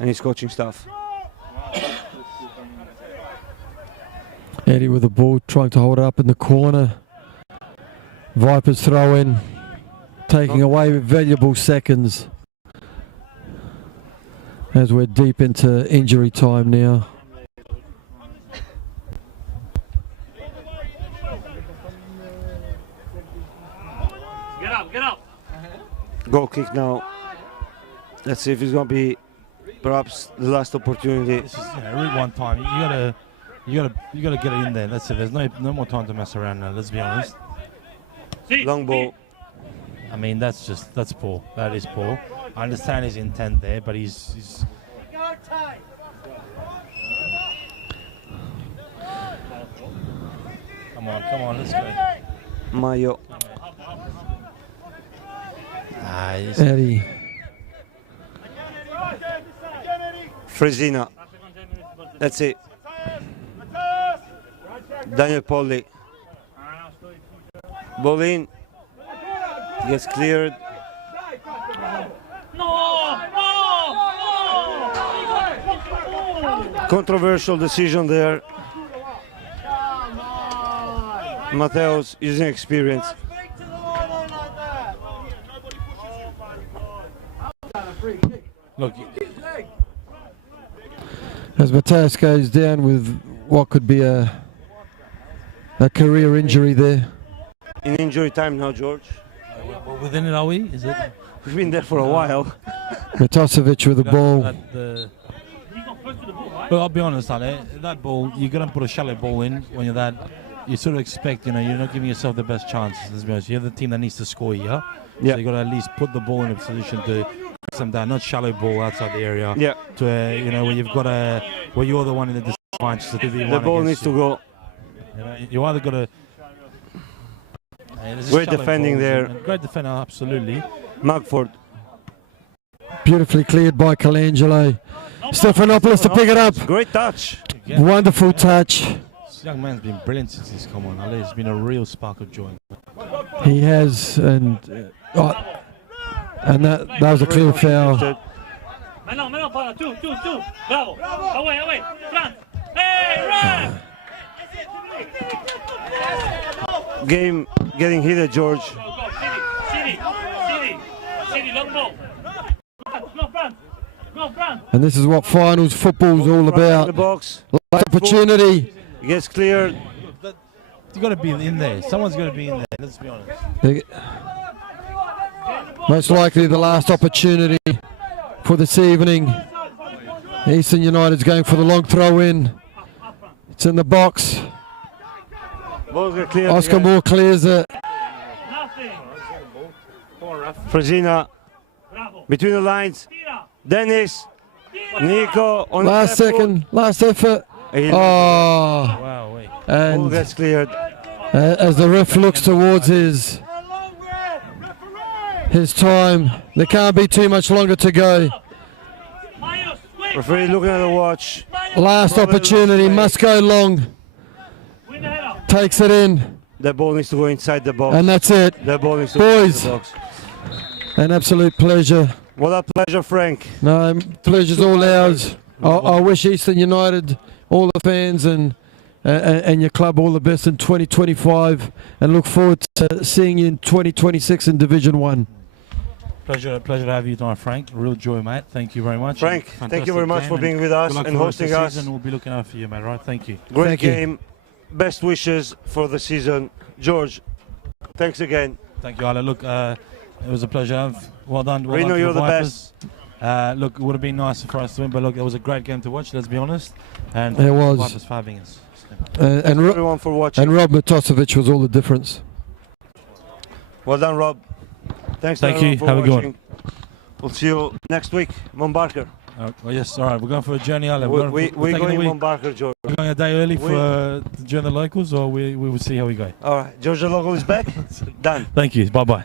and his coaching staff. Eddie with the ball trying to hold it up in the corner. Vipers throw in, taking away valuable seconds as we're deep into injury time now. Get up. Get up. Goal kick now. Let's see if it's going to be perhaps the last opportunity. This is, you know, every one time you gotta get it in there. That's it. There's no more time to mess around now. Let's be honest. Long ball. I mean, that's poor. That is poor. I understand his intent there, but he's come on, let's go. Mayo. Eddie, Fresina. That's it. Daniel Polly. Ball in. Gets cleared. Controversial decision there. Mateos using experience. Look, as Mateus goes down with what could be a career injury there. In injury time now, George. we're within it, are we? Is it? We've been there for a while. Matosevic with the ball. Well, I'll be honest, Ale, that ball, you're going to put a shallow ball in when you're that. You sort of expect, you know, you're not giving yourself the best chances. Let's be honest. You're the team that needs to score here. Yeah. So you've got to at least put the ball in a position to press them down, not shallow ball outside the area. Yeah. To, you know, where you've got where you're the one in the disadvantage to do The ball needs to go. You know, you either got to. And there's a Great shallow defending balls there. and great defender, absolutely. Mugford. Beautifully cleared by Colangelo. Stephanopoulos to pick it up. Great touch. Again, Wonderful touch. this young man's been brilliant since he's come on. Ali, he's been a real spark of joy. He has, and that was a clear foul. Maintenant, para, two. Bravo. Away, front. Hey, run! Game getting heated, George. Go, City, long ball. Go front. And this is what finals football's all In the about. box. Late opportunity. He gets cleared. You got to be in there. Someone's got to be in there. Let's be honest. Most likely the last opportunity for this evening. Eastern United's going for the long throw in. It's in the box. Ball's get cleared. Oscar again. Moore clears it. Frazina. Between the lines. Dennis. Nico on Last the left second, last effort. foot. He- Oh, Wow, wait. Ball and gets cleared. as the ref looks towards his time, there can't be too much longer to go. Referee looking at the watch. Last opportunity, must go long. Takes it in, The ball needs to go inside the box. and that's it. The ball needs to Boys. go inside the box. An absolute pleasure. What a pleasure, Frank. No, pleasure's all ours. I wish Eastern United, all the fans and your club all the best in 2025, and look forward to seeing you in 2026 in Division 1. Pleasure to have you tonight, Frank. Real joy, mate. Thank you very much. Frank, thank you very much for being with us and hosting us. And we'll be looking out for you, mate. Right? Thank you. Great Thank you. game. Best wishes for the season. George, thanks again. Thank you, Alan. Look, it was a pleasure. Well done. Well Reno, done to you're the Vipers. Look, it would have been nicer for us to win, but look, it was a great game to watch, let's be honest. And It was. Vipers for having us. And Everyone for watching. and Rob Matosevic was all the difference. Well done, Rob. Thanks Thank everyone you. for Have a good watching. We'll see you next week. Mumbarker. Well, yes, all right. We're going for a journey, Alan. We're We're going Mumbarker, George. going a day early we- for to join the locals, or we will see how we go. All right. George the local is back. Done. Thank you. Bye-bye.